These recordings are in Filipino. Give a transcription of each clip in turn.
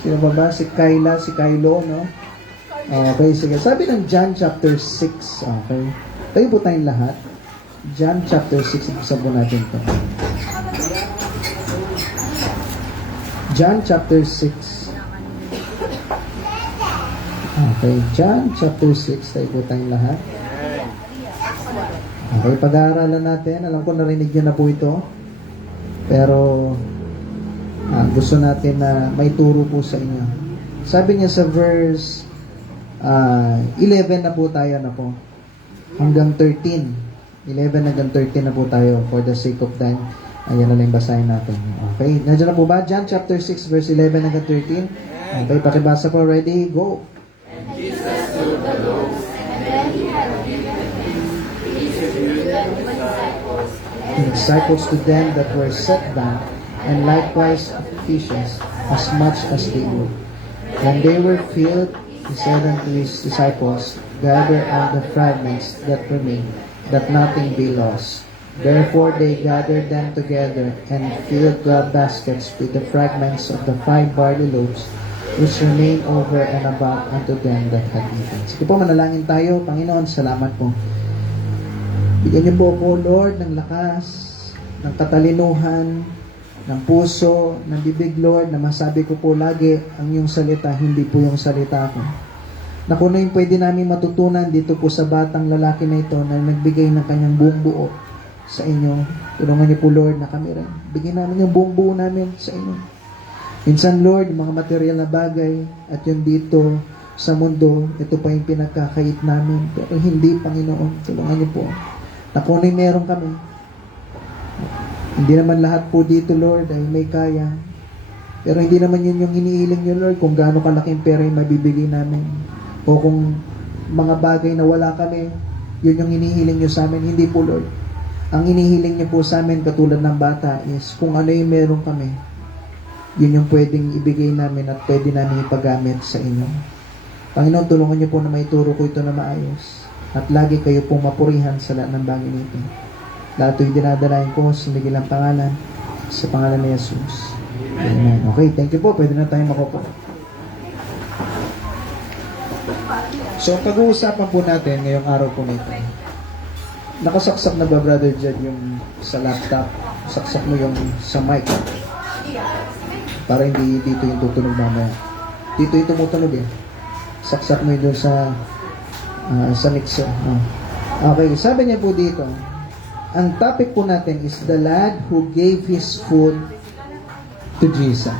Sino ba ba? Si Kyla, si Kylo, no? Okay, sige. Sabi ng John chapter 6, okay. Tayo po tayong lahat. John chapter 6, ibigay po natin ito. John chapter 6. Okay, John chapter 6, tayo po tayong lahat. Okay, pag-aaralan natin. Alam ko narinig nyo na po ito. Pero gusto natin na may turo po sa inyo. Sabi niya sa verse 11 na po tayo na po. Hanggang 13. 11 hanggang 13 na po tayo for the sake of time. Ayan na lang basahin natin. Okay, nandiyan na po ba? John chapter 6 verse 11 hanggang 13. Okay, pakibasa po. Ready? Go! And Jesus took the loaves, and when he had given thanks, he distributed to the disciples, The disciples to them that were set down, and likewise of fishes, as much as they would. When they were filled, he said unto his disciples, Gather all the fragments that remain, that nothing be lost. Therefore they gathered them together, and filled 12 baskets with the fragments of the 5 barley loaves, which remained over and above unto them that had eaten. Sige po, manalangin tayo. Panginoon, salamat po. Bigyan niyo po ako, Lord, ng lakas, ng katalinuhan, ng puso, ng bibig, Lord, na masabi ko po lagi ang iyong salita, hindi po yung salita ko. Na kung ano yung pwede namin matutunan dito po sa batang lalaki na ito na nagbigay ng kanyang buong buo sa inyo. Tulungan niyo po, Lord, na kami rin. Bigyan namin yung buong buo namin sa inyo. Minsan, Lord, yung mga material na bagay at yung dito sa mundo, ito pa yung pinagkakait namin. Pero hindi, Panginoon. Tulungan niyo po. Na kung ano yung meron kami. Hindi naman lahat po dito, Lord, ay may kaya. Pero hindi naman yun yung hinihiling niyo, Lord, kung gaano kalaking pera yung mabibili namin. O kung mga bagay na wala kami, yun yung hinihiling niyo sa amin. Hindi po, Lord. Ang hinihiling niyo po sa amin, katulad ng bata, is kung ano yung meron kami, yun yung pwedeng ibigay namin at pwede namin ipagamit sa inyo. Panginoon, tulungan niyo po na maituro ko ito na maayos. At lagi kayo pong mapurihan sa lahat ng bagay nito. Lahat ito'y dinadalain ko sa migilang pangalan, sa pangalan ni Jesus. Amen. Okay, thank you po. Pwede na tayo makupo. So, pag-uusapan po natin ngayong araw po nito. Nakasaksak na ba, Brother Jed, yung sa laptop? Saksak mo yung sa mic. Para hindi dito yung tutunog mamaya. Dito yung tumutunog eh. Saksak mo yun doon sa mixer. Okay, sabi niya po dito, ang topic po natin is the lad who gave his food to Jesus.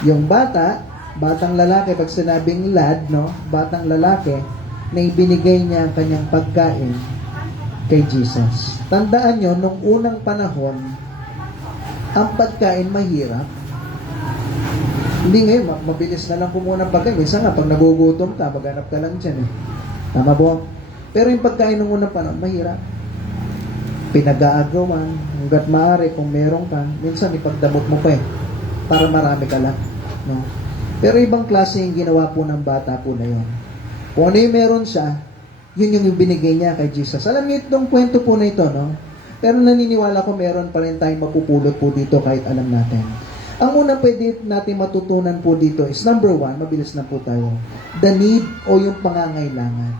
Yung batang lalaki, pag sinabing lad, no, batang lalaki, na ibinigay niya ang kanyang pagkain kay Jesus. Tandaan nyo, nung unang panahon, ang pagkain mahirap. Hindi ngayon, mabilis na lang kumuha ng pagkain. Minsan nga, pag nagugutom ka, maghanap ka lang dyan eh. Tama po? Pero yung pagkain ng unang panahon, mahirap. Pinag-aagawan, hanggat maaari, kung meron ka, minsan ipagdamot mo pa eh, para marami ka lang. No? Pero ibang klase yung ginawa po ng bata po na yun. Kung ano yung meron siya, yun yung binigay niya kay Jesus. Alam niyo itong kwento po na ito, no? Pero naniniwala ko meron pa rin tayong mapupulot po dito kahit alam natin. Ang una pwede natin matutunan po dito is number 1, mabilis na po tayo, the need o yung pangangailangan.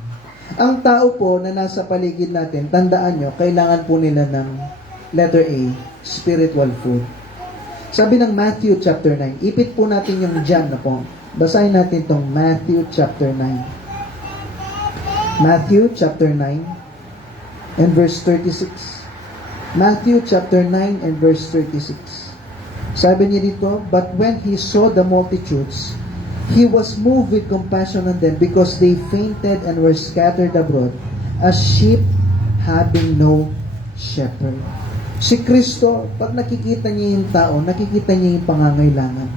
Ang tao po na nasa paligid natin, tandaan nyo, kailangan po nila ng letter A, spiritual food. Sabi ng Matthew chapter 9, ipit po natin yung John na po. Basahin natin itong Matthew chapter 9. Matthew chapter 9 and verse 36. Matthew chapter 9 and verse 36. Sabi niya dito, but when he saw the multitudes, he was moved with compassion on them because they fainted and were scattered abroad as sheep having no shepherd. Si Kristo, pag nakikita niya yung tao, nakikita niya yung pangangailangan.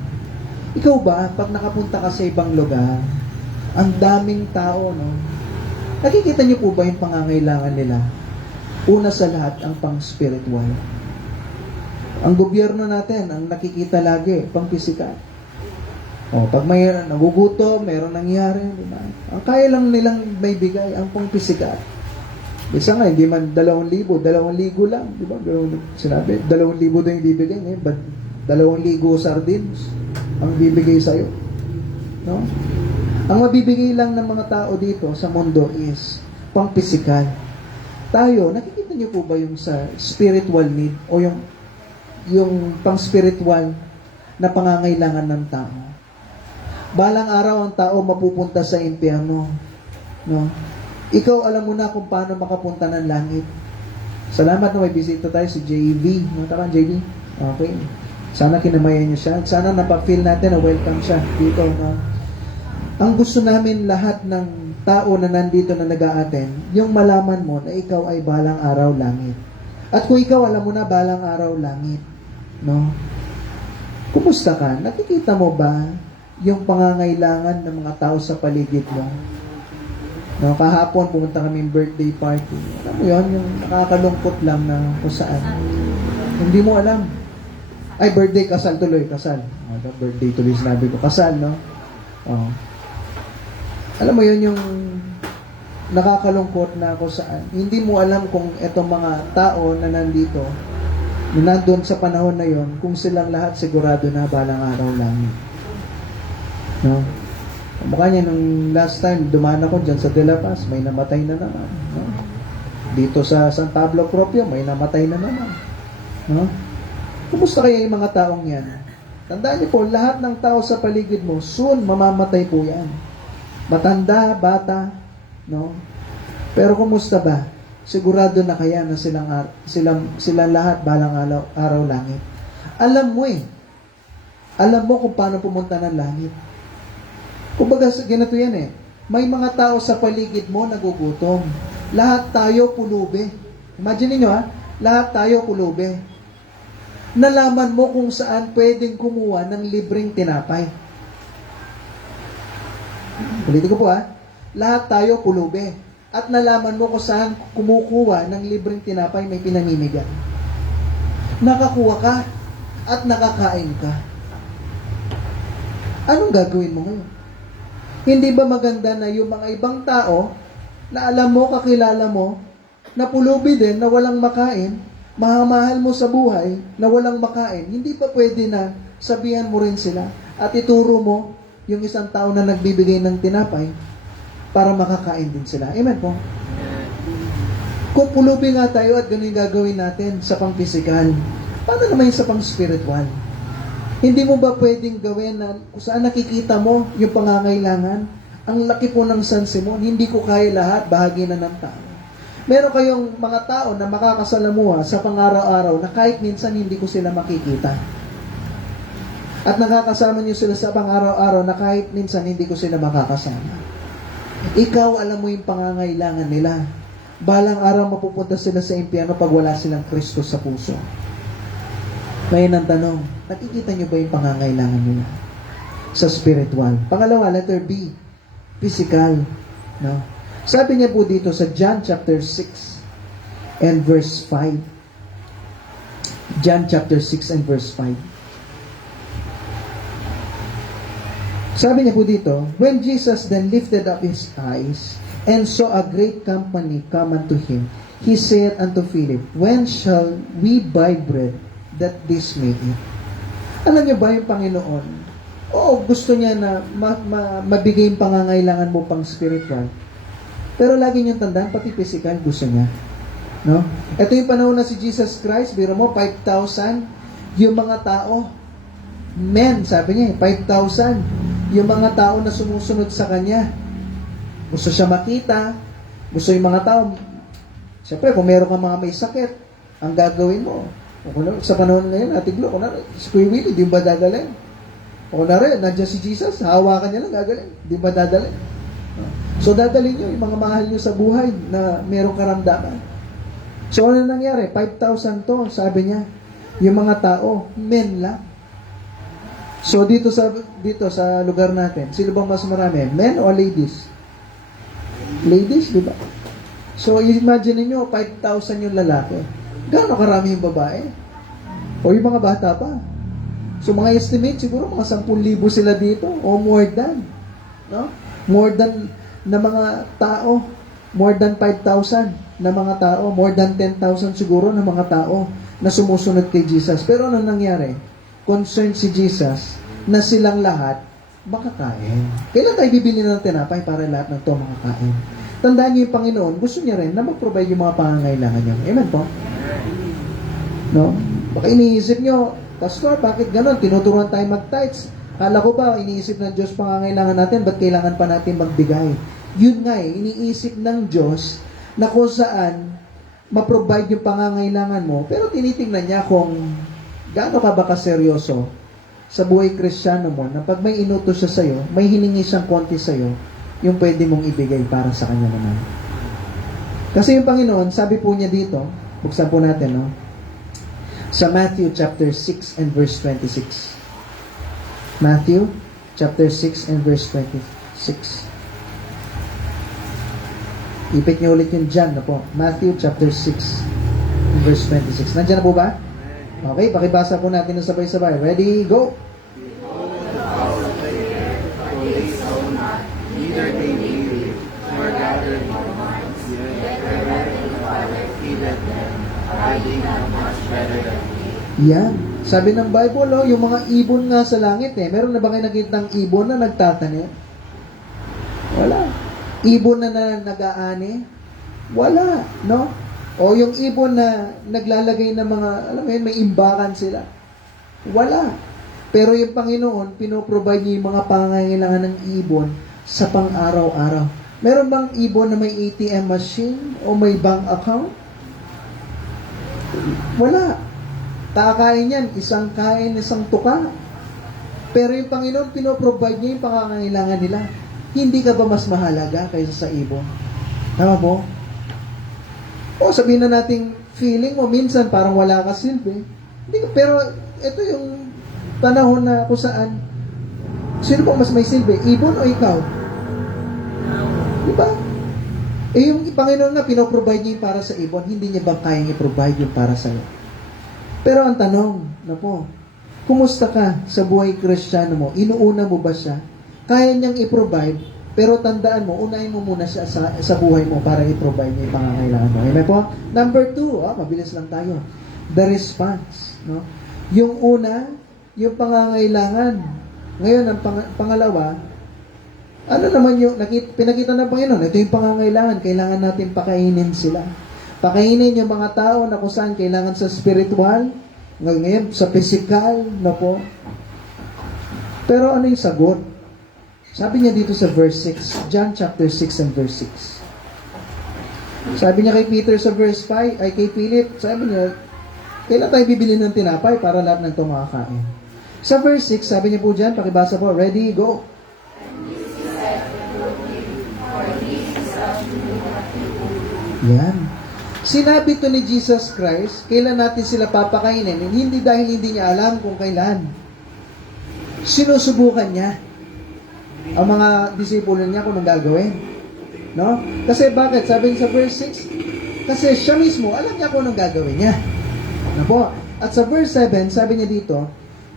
Ikaw ba, pag nakapunta ka sa ibang lugar, ang daming tao, no? Nakikita niyo po ba yung pangangailangan nila? Una sa lahat, ang pang-spiritual. Ang gobyerno natin, ang nakikita lagi, pang-pisikal. Pag may nagugutom, mayroong nangyari, di ba? Ang kaya lang nilang may bigay, ang pang-pisikal. Isa nga, hindi man 2,000 lang, di ba? Sinabi, 2,000 daw yung bibigay, 2,000 sardines ang bibigay sa'yo. No? Ang mabibigay lang ng mga tao dito sa mundo is pang-pisikal. Tayo, nakikita niyo po ba yung sa spiritual need o yung pang-spiritual na pangangailangan ng tao? Balang araw ang tao mapupunta sa impyerno. No? Ikaw alam mo na kung paano makapunta ng langit. Salamat na may bisita tayo si JV. No, tama, JV? Okay. Sana kinamayan niyo siya. Sana napag-feel natin na welcome siya dito. No? Ang gusto namin lahat ng tao na nandito na nag-a-attend, yung malaman mo na ikaw ay balang araw langit. At kung ikaw alam mo na balang araw langit, no? Kumusta ka? Nakikita mo ba yung pangangailangan ng mga tao sa paligid mo? No, kahapon pumunta kami birthday party. Alam mo yun, yung nakakalungkot lang na kung saan. Hindi mo alam. Ay, birthday, kasal tuloy, kasal. Birthday tuloy, sinabi ko, kasal, no? Oh. Alam mo yun, yung nakakalungkot na kung saan. Hindi mo alam kung etong mga tao na nandito, na nandun sa panahon na yon, kung silang lahat sigurado na balang araw lang. No? Mukha niya nung last time, dumaan ako dyan sa De La Paz, may namatay na naman. No? Dito sa San Pablo Propio, may namatay na naman. No? Kumusta kaya yung mga taong yan? Tandaan niyo po, lahat ng tao sa paligid mo, soon mamamatay po yan. Matanda, bata, no? Pero kumusta ba? Sigurado na kaya na silang lahat balang araw langit. Alam mo Alam mo kung paano pumunta ng langit. Kumbaga, ganito yan May mga tao sa paligid mo nagugutom. Lahat tayo pulubi. Imagine niyo lahat tayo pulubi. Nalaman mo kung saan pwedeng kumuha ng libreng tinapay. Ulitin ko po lahat tayo pulubi. At nalaman mo kung saan kumukuha ng libreng tinapay may pinamimigay. Nakakuha ka at nakakain ka. Anong gagawin mo ngayon? Hindi ba maganda na yung mga ibang tao na alam mo, kakilala mo, na pulubi din, na walang makain, mahamahal mo sa buhay, na walang makain, hindi pa pwede na sabihan mo rin sila at ituro mo yung isang tao na nagbibigay ng tinapay para makakain din sila. Amen po? Kung pulubi nga tayo at ganun yung gagawin natin sa pang-physical, paano naman yung sa pang-spiritual? Hindi mo ba pwedeng gawin na kung saan nakikita mo yung pangangailangan? Ang laki po ng sansi mo, hindi ko kaya lahat, bahagi na ng tao. Meron kayong mga tao na makakasalamuha sa pang-araw-araw na kahit minsan hindi ko sila makikita. At nakakasama niyo sila sa pang-araw-araw na kahit minsan hindi ko sila makakasama. Ikaw, alam mo yung pangangailangan nila. Balang araw mapupunta sila sa impyerno pag wala silang Kristo sa puso. Ngayon ang tanong, nakikita niyo ba yung pangangailangan nila? Sa spiritual. Pangalawa, letter B, physical. No? Sabi niya po dito sa John chapter 6 and verse 5. John chapter 6 and verse 5. Sabi niya po dito, when Jesus then lifted up his eyes and saw a great company come unto him, he said unto Philip, when shall we buy bread that this may eat? Alam niyo ba yung Panginoon? Oo, gusto niya na mabigay yung pangangailangan mo pang spiritual. Pero lagi niyong tandaan, pati physical gusto niya. No? Ito yung panahon na si Jesus Christ, biro mo, 5,000, yung mga tao, men, sabi niya, 5,000, yung mga tao na sumusunod sa Kanya. Gusto siya makita, gusto yung mga tao, siyempre, kung meron kang mga may sakit, ang gagawin mo, sa panahon ngayon, Ate Glo, si Kuya Willie, di ba dadalhin? O kunwari, nandiyan si Jesus, hawakan niya lang, gagaling, di ba dadalhin? So, dadalhin niyo yung mga mahal niyo sa buhay na merong karamdaman. So, ano nangyari? 5,000 to, sabi niya. Yung mga tao, men lang. So, dito sa lugar natin, sino bang mas marami? Men o ladies? Ladies, di ba? So, imagine niyo 5,000 yung lalaki. Gaano karami yung babae? O yung mga bata pa? So, mga estimate, siguro mga 10,000 sila dito o more than. No? More than na mga tao. More than 5,000 na mga tao. More than 10,000 siguro na mga tao na sumusunod kay Jesus. Pero ano nangyari? concerned si Jesus na silang lahat makakain. Kailan tayo bibili ng tinapay para lahat ng to makakain? Tandaan niyo yung Panginoon, gusto niya rin na mag-provide yung mga pangangailangan niyo. Amen po? No? Baka iniisip niyo, Pastor, bakit ganon? Tinuturuan tayo mag-tithes. Kala ko ba, iniisip ng Diyos pangangailangan natin, ba't kailangan pa natin magbigay? Yun nga iniisip ng Diyos na kung saan ma-provide yung pangangailangan mo, pero tinitingnan niya kung gaano ka ba kaseryoso sa buhay Kristiyano mo na pag may inutos siya sa'yo, may hiningi siyang konti sa'yo, yung pwede mong ibigay para sa kanya naman. Kasi yung Panginoon, sabi po niya dito, buksan po natin, no? Sa Matthew chapter 6 and verse 26. Matthew chapter 6 and verse 26. Ipit niyo ulit yung dyan, no po? Matthew chapter 6 and verse 26. Nandiyan na po ba? Okay, pakibasa po natin ng sabay-sabay. Ready, go! Neither they reap, nor gather nor barns, yet their heavenly Father feedeth them. Are ye not much better than they? Yan. Sabi ng Bible, oh, yung mga ibon nga sa langit, eh. Meron na ba kayo nakitang ibon na nagtatanim? Wala. Ibon na nag-aani? Wala, no? O yung ibon na naglalagay ng mga, alam mo yun, may imbakan sila. Wala. Pero yung Panginoon, pinoprovide niya yung mga pangangailangan ng ibon sa pang-araw-araw. Meron bang ibon na may ATM machine o may bank account? Wala. Kakain yan, isang kain, isang tuka. Pero yung Panginoon, pinoprovide niya yung pangangailangan nila. Hindi ka ba mas mahalaga kaysa sa ibon? Tama po? O sabihin na nating feeling mo minsan parang wala ka silbi. Hindi, pero ito yung panahon na kung saan sino po mas may silbi? Ibon o ikaw? Diba? Eh yung Panginoon na pinoprovide niya yung para sa ibon, hindi niya ba kayang i-provide yung para sa'yo? Pero ang tanong na po, kumusta ka sa buhay Kristiyano mo? Inuuna mo ba siya? Kaya niyang i-provide, pero tandaan mo, unahin mo muna siya sa buhay mo para i-provide niya yung pangangailangan mo. Amen po? Number 2, mabilis lang tayo. The response. No? Yung una, yung pangangailangan. Ngayon, ang pangalawa, ano naman yung pinakita ng Panginoon? Ito yung pangangailangan. Kailangan natin pakainin sila. Pakainin yung mga tao na kung saan kailangan sa spiritual, ngayon sa physical, na po. Pero ano yung sagot? Sabi niya dito sa verse 6, John chapter 6 and verse 6. Sabi niya kay Peter sa verse 5, ay kay Philip, sabi niya, kailan tayo bibili ng tinapay para lahat ng ito makakain? Sa verse 6, sabi niya po dyan, pakibasa po, ready, go. Yan. Sinabi to ni Jesus Christ, kailan natin sila papakainin, hindi dahil hindi niya alam kung kailan. Sinusubukan niya ang mga disipulo niya kung anong gagawin. No? Kasi bakit? Sabi sa verse 6, kasi siya mismo, alam niya kung anong gagawin niya. Ano po? At sa verse 7, sabi niya dito,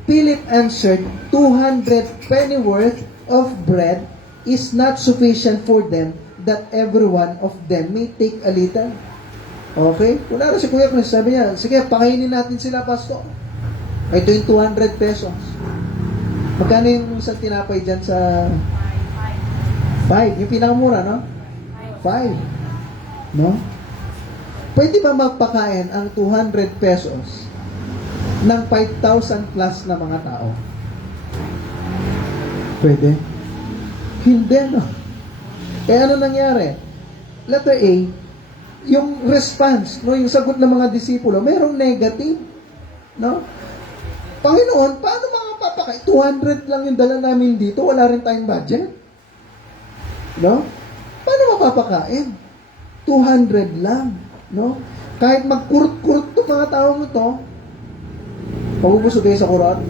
Philip answered, 200 pennyworth of bread is not sufficient for them, that every one of them may take a little. Okay? Kunwari si Kuya Chris, sabi niya, sige, pakainin natin sila, Pastor. Ito yung 200 pesos. Magkano yung isang tinapay dyan sa 5? Yung pinakamura, no? 5. No? Pwede ba magpakain ang 200 pesos ng 5,000 plus na mga tao? Pwede? Hindi, no? Kaya ano nangyari? Letter A, yung response, no, yung sagot ng mga disipulo, merong negative. No? Panginoon, paano mga papakain? 200 lang yung dala namin dito, wala rin tayong budget. No? Paano mapapakain? 200 lang. No? Kahit magkurut-kurut to mga tao mo to, pabubusog kayo sa kurot.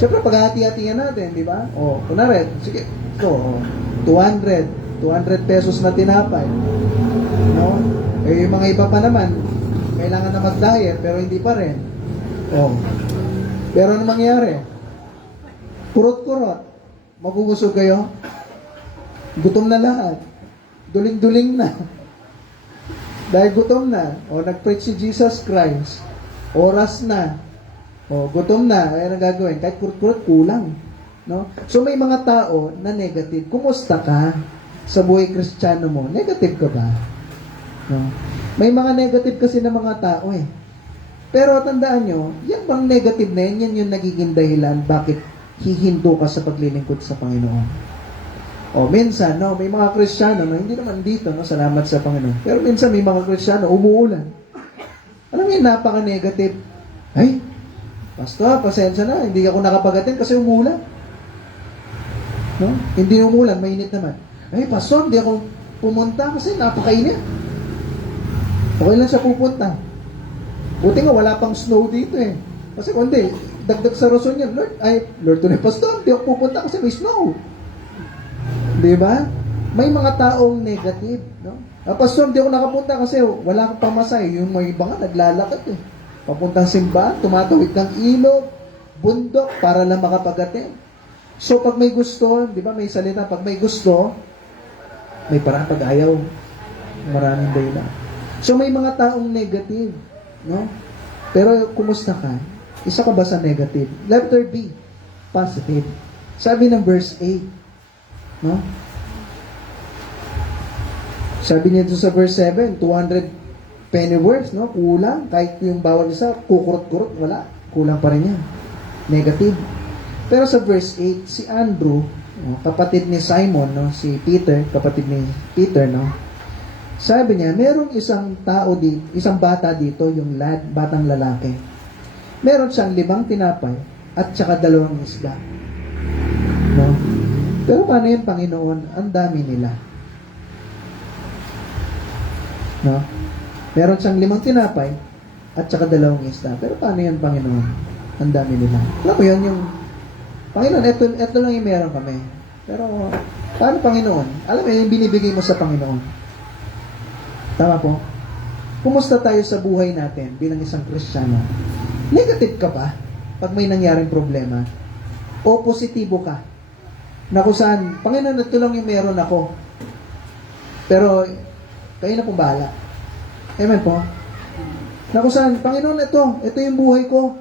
Siyempre, paghahati-hatihan natin, di ba? O, kunwari, sige, ito, 200 pesos na tinapay. No? Eh, yung mga iba pa naman, kailangan na mag-diet, pero hindi pa rin. O, pero ano mangyari? Kurot-kurot. Mabubusog kayo? Gutom na lahat. Duling-duling na. Dahil gutom na. O nag-preach si Jesus Christ. Oras na. O, gutom na, kaya na gagawin. Kahit kurot-kurot, kulang. No? So, may mga tao na negative. Kumusta ka sa buhay Kristiyano mo? Negative ka ba? No? May mga negative kasi na mga tao eh. Pero tandaan nyo, yan bang negative na yan yung nagiging dahilan bakit hihinto ka sa paglilingkod sa Panginoon. O, minsan, no, may mga Kristiyano, no, hindi naman dito, no, salamat sa Panginoon. Pero minsan may mga Kristiyano, umuulan. Alam mo yun, napaka-negative. Ay, Pastor, pasensya na, hindi ako nakapag-attend kasi umuulan. No? Hindi umuulan, mainit naman. Ay, Pastor, hindi ako pumunta kasi napakainit. Okay lang siya pupunta. Buti nga, wala pang snow dito eh. Kasi kung hindi, dagdag sa rason yan, Lord, tunay, Pastor, hindi ako pupunta kasi may snow. Di ba? May mga taong negative, no? Pastor, hindi ako nakapunta kasi wala akong pamasay. Yung mga iba nga, naglalakad eh. Papuntang simbahan, tumatawid ng ilog, bundok, para lang makapag-attend. So, pag may gusto, di ba, may salita, pag may gusto, may parang pag ayaw. Maraming dahilan. So, may mga taong negative, no? Pero, kumusta ka? Isa ka ba sa negative? Letter B, positive. Sabi ng verse 8, no? Sabi niya sa verse 7, 200 pennyworth, no? Kulang. Kahit yung bawal isa, kukurot-kurot, wala. Kulang pa rin yan. Negative. Pero sa verse 8, si Andrew, no, kapatid ni Simon, no, si Peter, kapatid ni Peter, no, sabi niya, merong isang tao dito, isang bata dito, yung batang lalaki. Meron siyang 5 tinapay at saka 2 isda. No? Pero paano yun, Panginoon? Ang dami nila. No? Meron siyang 5 tinapay at saka 2 isda. Pero paano yan, Panginoon? Ang dami nila. Alam mo yun, yung Panginoon, ito lang yung meron kami. Pero, paano, Panginoon? Alam mo yun, yung binibigay mo sa Panginoon. Tama po? Kumusta tayo sa buhay natin bilang isang Kristiyano? Negative ka ba pag may nangyaring problema? O positibo ka? Na kung saan, Panginoon, ito lang yung meron ako. Pero, kayo na pong bahala. Amen po? Na kung saan, Panginoon, ito yung buhay ko.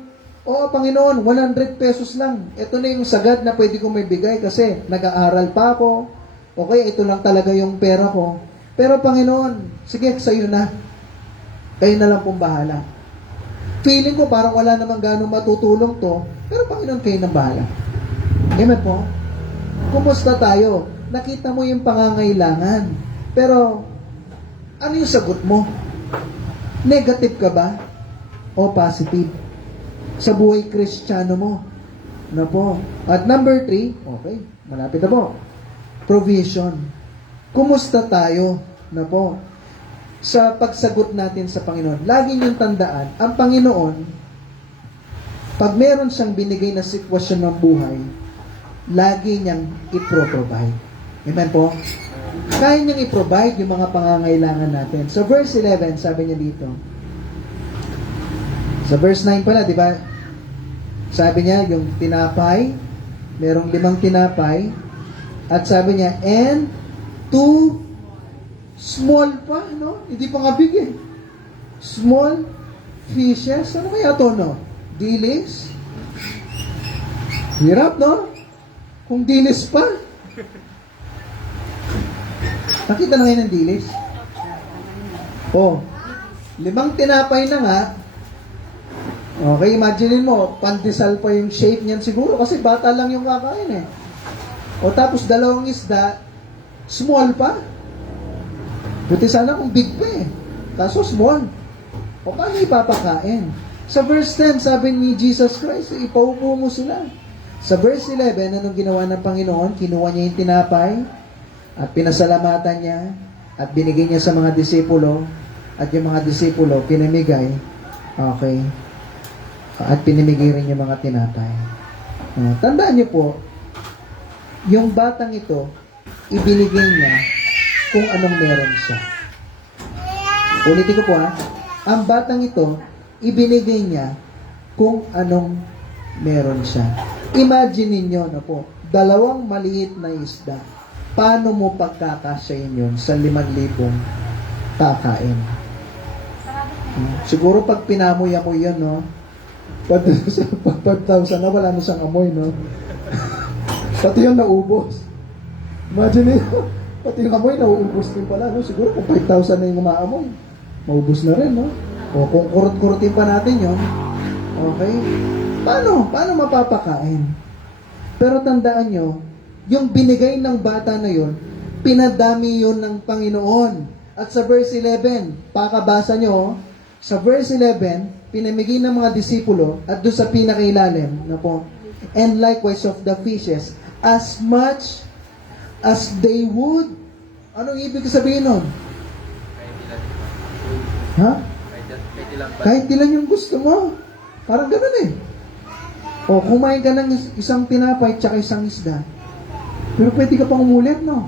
Oo, Panginoon, 100 pesos lang. Ito na yung sagad na pwede kong may bigay kasi nag-aaral pa ako. Okay, ito lang talaga yung pera ko. Pero Panginoon, sige, sa'yo na. Kayo na lang pong bahala. Feeling ko parang wala namang ganong matutulong to, pero Panginoon, kayo na bahala. Amen po? Kumusta tayo? Nakita mo yung pangangailangan. Pero, ano yung sagot mo? Negative ka ba? O positive? Sa buhay Kristiyano mo. Na po. At number 3, okay, malapit na po. Provision. Kumusta tayo? Na po. Sa pagsagot natin sa Panginoon. Lagi niyong tandaan, ang Panginoon, pag meron siyang binigay na sitwasyon ng buhay, lagi niyang i-provide. Amen po? Kaya niyang i-provide yung mga pangangailangan natin. So verse 11, sabi niya dito. Sa verse 9 pala, di ba? Sabi niya, yung tinapay, merong 5 tinapay, at sabi niya, and 2 small pa, no? Hindi pa nga big eh. Small fishes. Ano kaya to, no? Dilis? Hirap, no? Kung dilis pa. Nakita na ngayon ng dilis? Oh, 5 tinapay na nga. Okay, imagine mo, pandesal pa yung shape niyan siguro kasi bata lang yung kakain eh. O tapos 2 isda, small pa. Buti sana kung big pa eh. Kaso small. O paano ipapakain? Sa verse 10, sabi ni Jesus Christ, ipaupo mo sila. Sa verse 11, anong ginawa ng Panginoon? Kinuha niya yung tinapay at pinasalamatan niya at binigay niya sa mga disipulo at yung mga disipulo pinamigay. Okay. At pinamigay rin yung mga tinapay. Tandaan niyo po, yung batang ito, ibinigay niya kung anong meron siya. Ulitin ko po ha. Ang batang ito, ibinigay niya kung anong meron siya. Imagine ninyo na po, 2 maliit na isda. Paano mo pagkakasyahin yun sa 5,000 kakain? Siguro pag pinamuya mo yun, no? Pati sa pag 5,000 na wala na siyang amoy, no? Pati yung naubos. Imagine nyo, pati yung amoy nauubos din pala, no? Siguro kung 5,000 na yung umaamoy, maubos na rin, no? O kung kurot-kurutin pa natin yon, okay? Paano mapapakain? Pero tandaan nyo, yung binigay ng bata na yon, pinadami yon ng Panginoon. At sa verse 11, pakabasa nyo, sa verse 11, pinamigay ng mga disipulo at doon sa pinakailalim na po, and likewise of the fishes, as much as they would. Anong ibig sabihin nun? Ha? Kahit ilan yung gusto mo. Parang ganun eh. O, kumain ka ng isang tinapay tsaka isang isda. Pero pwede ka pang umulit, no?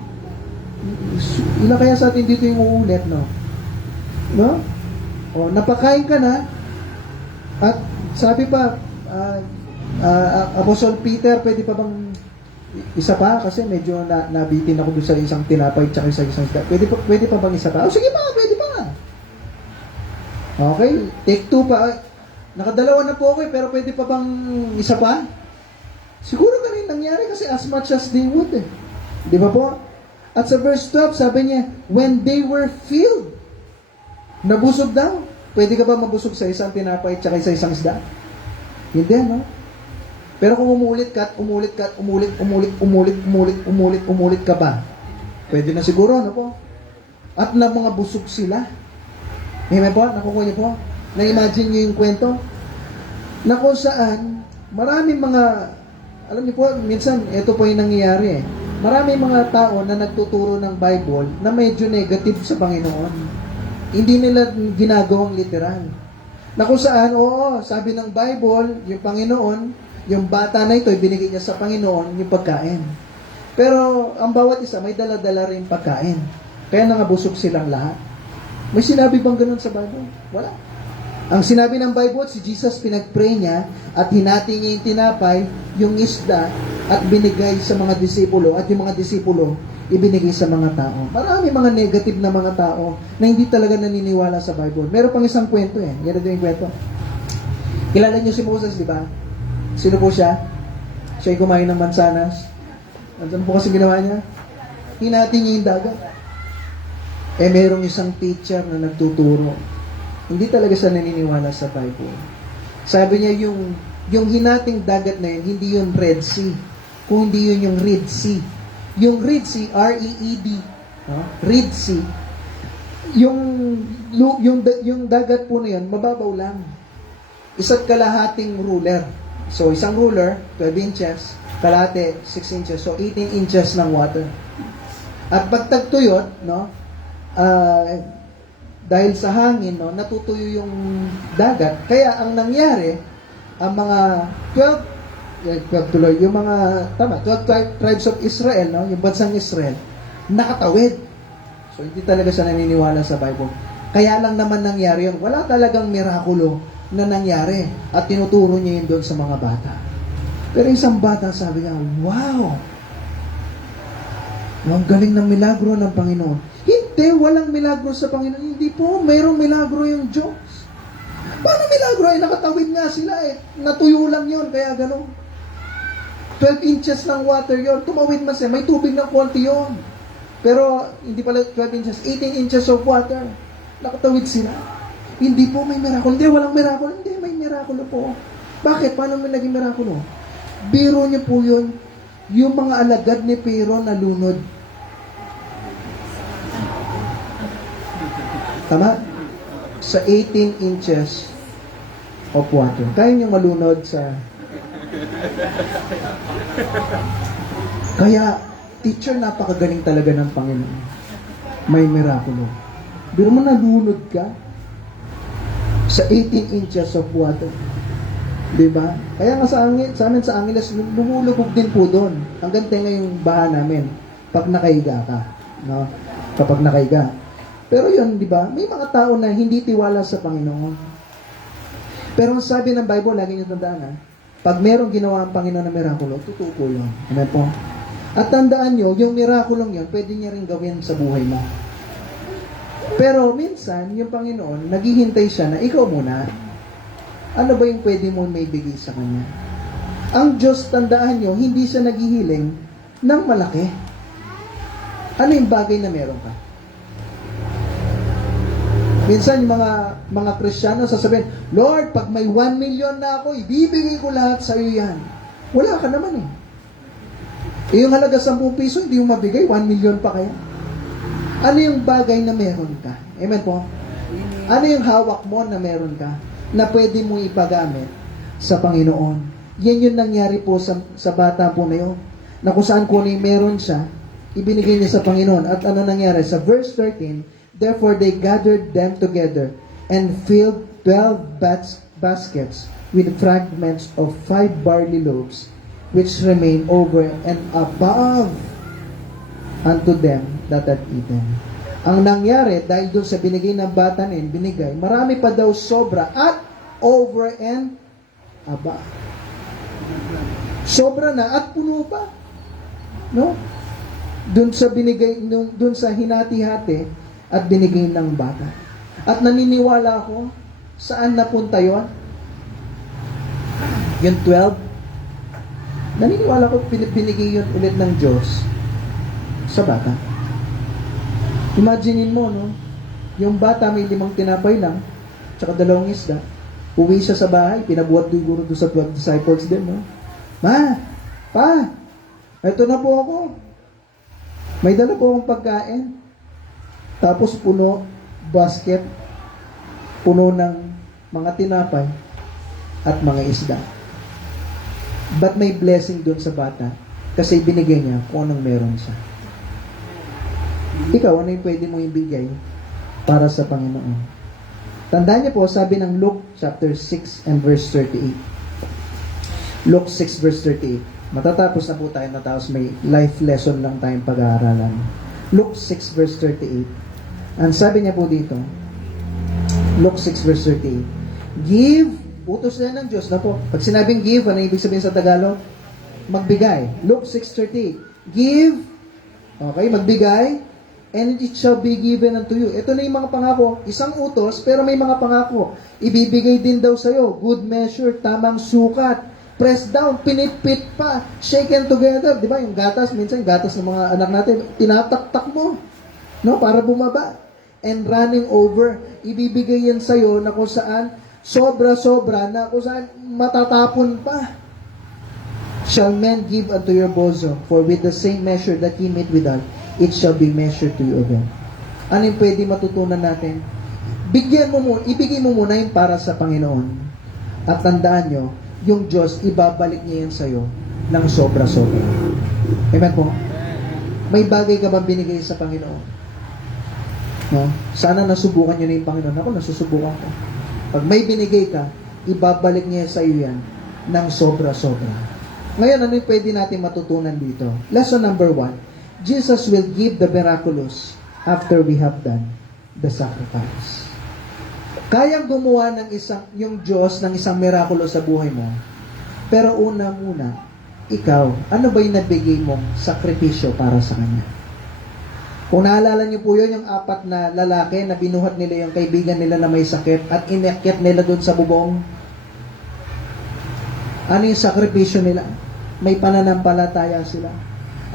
Ilan kaya sa atin dito yung uulit, no? No? O, napakain ka na, at sabi pa, Apostle Peter, pwede pa bang isa pa? Kasi medyo nabitin ako doon sa isang tinapay tsaka isang isda. Pwede pa bang isa pa? O sige pa, pwede pa. Okay, take 2 pa. Nakadalawa na po ako pero pwede pa bang isa pa? Siguro ganun nangyari kasi as much as they would eh. Di ba po? At sa verse 12, sabi niya, when they were filled, nabusog daw. Pwede ka ba mabusog sa isang tinapay at sa isang isda? Hindi, no? Pero kung umulit ka ba? Pwede na siguro, ano po? At na mga busog sila. Amen po? Nakukuha niyo po? Na-imagine niyo yung kwento? Na kung saan, maraming mga, alam niyo po, minsan, ito po yung nangyayari eh. Maraming mga tao na nagtuturo ng Bible na medyo negative sa Panginoon. Hindi nila ginagawang literal. Na kung saan, oo, sabi ng Bible, yung Panginoon, yung bata na ito, binigay niya sa Panginoon yung pagkain. Pero, ang bawat isa, may dala-dala rin pagkain. Kaya nangabusog silang lahat. May sinabi bang ganun sa Bible? Wala. Ang sinabi ng Bible, si Jesus pinag-pray niya at hinati niya yung tinapay, yung isda, at binigay sa mga disipulo, at yung mga disipulo, ibinigay sa mga tao. Marami mga negative na mga tao na hindi talaga naniniwala sa Bible. Meron pang isang kwento eh. Yan ito yung kwento. Kilala niyo si Moses, di ba? Sino po siya? Siya'y kumain ng mansanas. Ano po kasi ginawa niya? Hinati niya yung dagat. Eh, merong isang teacher na nagtuturo. Hindi talaga siya naniniwala sa Bible. Sabi niya, yung hinating dagat na yun, hindi yun Red Sea. Kung hindi yun yung Red Sea. Yung Red Sea, R-E-E-D, Red Sea, yung dagat po na yun, mababaw lang. Isa't kalahating ruler. So, isang ruler, 12 inches, kalahati, 6 inches. So, 18 inches ng water. At pagtagtuyot, dahil sa hangin, natutuyo yung dagat. Kaya, ang nangyari, ang mga 12 tribes of Israel, yung bansang Israel, nakatawid. So, hindi talaga siya naniniwala sa Bible. Kaya lang naman nangyari yun. Wala talagang mirakulo na nangyari. At tinuturo niya yun doon sa mga bata. Pero isang bata sabi niya, wow! Ang galing ng milagro ng Panginoon. Hindi, walang milagro sa Panginoon. Hindi po, mayroong milagro yung Diyos. Paano milagro? Ay, nakatawid nga sila eh. Natuyo lang yun, kaya gano'n. 12 inches ng water yon, tumawid man siya, may tubig ng konti yon. Pero, hindi pala 12 inches, 18 inches of water. Nakatawid sila. Hindi po may miracle. Hindi, walang miracle. Hindi, may miracle po. Bakit? Paano may naging miracle? Biro niyo po yun, yung mga alagad ni Pero nalunod. Tama? Sa 18 inches of water. Kaya niyo malunod sa... Kaya, teacher, napakagaling talaga ng Panginoon. May mirakulo. Biro mo nalunod ka sa 18 inches of water. Diba? Kaya nga sa amin sa Angeles, lumulubog din po doon. Hanggang tenga yung baha namin. Pag nakaiga ka. No? Kapag nakaiga. Pero yun, di ba? May mga tao na hindi tiwala sa Panginoon. Pero ang sabi ng Bible, lagi nyo tandaan ha, pag merong ginawa ang Panginoon na mirakulo, totoo po yun. Amen po? At tandaan nyo, yung mirakulong yun, pwede niya rin gawin sa buhay mo. Pero minsan, yung Panginoon, naghihintay siya na ikaw muna. ano ba yung pwede mo may bigay sa Kanya? Ang Diyos, tandaan nyo, hindi siya naghihiling ng malaki. Ano yung bagay na meron ka? Minsan yung mga Kristiyano sasabihin, Lord, pag may 1 million na ako, ibibigay ko lahat sa iyo yan. Wala ka naman eh. Yung halaga 10 piso, hindi mo mabigay, 1 million pa kaya? Ano yung bagay na meron ka? Amen po? Ano yung hawak mo na meron ka na pwede mo ipagamit sa Panginoon? Yan yung nangyari po sa bata po na yun. Na kung saan po na meron siya, ibinigay niya sa Panginoon. At ano nangyari? Sa verse 13, therefore they gathered them together and filled 12 baskets with fragments of 5 barley loaves, which remained over and above unto them that had eaten. Ang nangyari, dahil doon sa binigay ng bata na yun, binigay, marami pa daw sobra at over and above. Sobra na at puno pa. No? Doon sa binigay, doon sa hinati-hati at binigay ng bata. At naniniwala ako, saan napunta yon? Yung 12, naniniwala ko binigay yun ulit ng Diyos sa bata. Imaginein mo, no? Yung bata may 5 tinapay lang, tsaka 2 isda. Uwi siya sa bahay, pinabuhat siguro doon sa 12 disciples din, no? Ma, pa, eto na po ako. May dala po akong pagkain. Tapos puno, basket, puno ng mga tinapay at mga isda. But may blessing doon sa bata kasi binigay niya kung anong meron siya. Ikaw, ano yung pwede mo ibigay para sa Panginoon? Tandaan niyo po, sabi ng Luke chapter 6 and verse 38. Luke 6 verse 38. Matatapos na po tayo na tapos may life lesson lang tayong pag-aaralan. Luke 6 verse 38. Ang sabi niya po dito, Luke 6 verse 38. Give, utos na ng Diyos na po. Pag sinabing give, ano ibig sabihin sa Tagalog? Magbigay. Luke 6:38. Give, okay, magbigay, and it shall be given unto you. Ito na yung mga pangako. Isang utos, pero may mga pangako. Ibibigay din daw sa'yo. Good measure, tamang sukat. Press down, pinitpit pa. Shaken together. Di ba? Yung gatas, minsan yung gatas ng mga anak natin, tinataktak mo. No? Para bumaba. And running over. Ibibigay yan sa'yo na kung saan sobra-sobra, na kung saan matatapon pa. Shall men give unto your bosom, for with the same measure that ye meet withal, it shall be measured to you again. Ano yung pwede matutunan natin? Ibigay mo muna yung para sa Panginoon. At tandaan nyo, yung Diyos, ibabalik niya yan sa'yo ng sobra-sobra. Amen po? May bagay ka ba binigay sa Panginoon? No? Sana nasubukan nyo na yung Panginoon. Ako, nasusubukan ko. Pag may binigay ka, ibabalik niya sa iyo yan ng sobra-sobra. Ngayon, ano yung pwede natin matutunan dito? Lesson number 1. Jesus will give the miraculous after we have done the sacrifice. Kayang gumawa ng yung Diyos ng isang mirakulo sa buhay mo. Pero una-muna, ikaw, ano ba yung nabigay mong sakripisyo para sa Kanya? Kung naalala niyo po yun, yung 4 na lalaki na binuhat nila yung kaibigan nila na may sakit at inakyat nila doon sa bubong. Ano yung sakripisyo nila? May pananampalataya sila.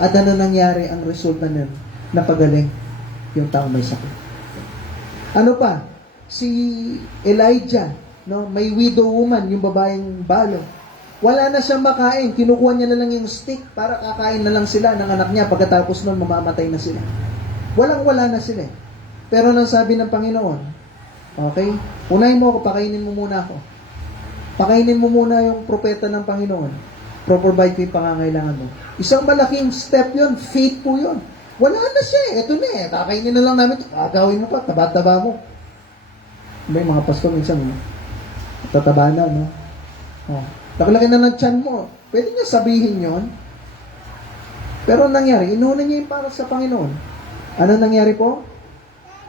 At ano nangyari ang resulta nun? Napagaling yung taong may sakit. Ano pa? Si Elijah, no? May widow woman, yung babaeng balo. Wala na siyang makain. Kinukuha niya na lang yung stick para kakain na lang sila ng anak niya. Pagkatapos nun, mamamatay na sila. Walang-wala na sila. Pero nang sabi ng Panginoon, okay, unahin mo ako, pakainin mo muna ako. Pakainin mo muna yung propeta ng Panginoon. Pro-provide ko yung pangangailangan mo. Isang malaking step yun. Faith po yun. Wala na siya eh. Ito na eh. Kakainin na lang namin. Gagawin mo pa. Taba-taba mo. May mga pastor minsan, tataba na, no? Oh. Nakalaki na ng tiyan mo. Pwede niya sabihin yon. Pero nangyari, inuuna niya yung para sa Panginoon. Ano nangyari po?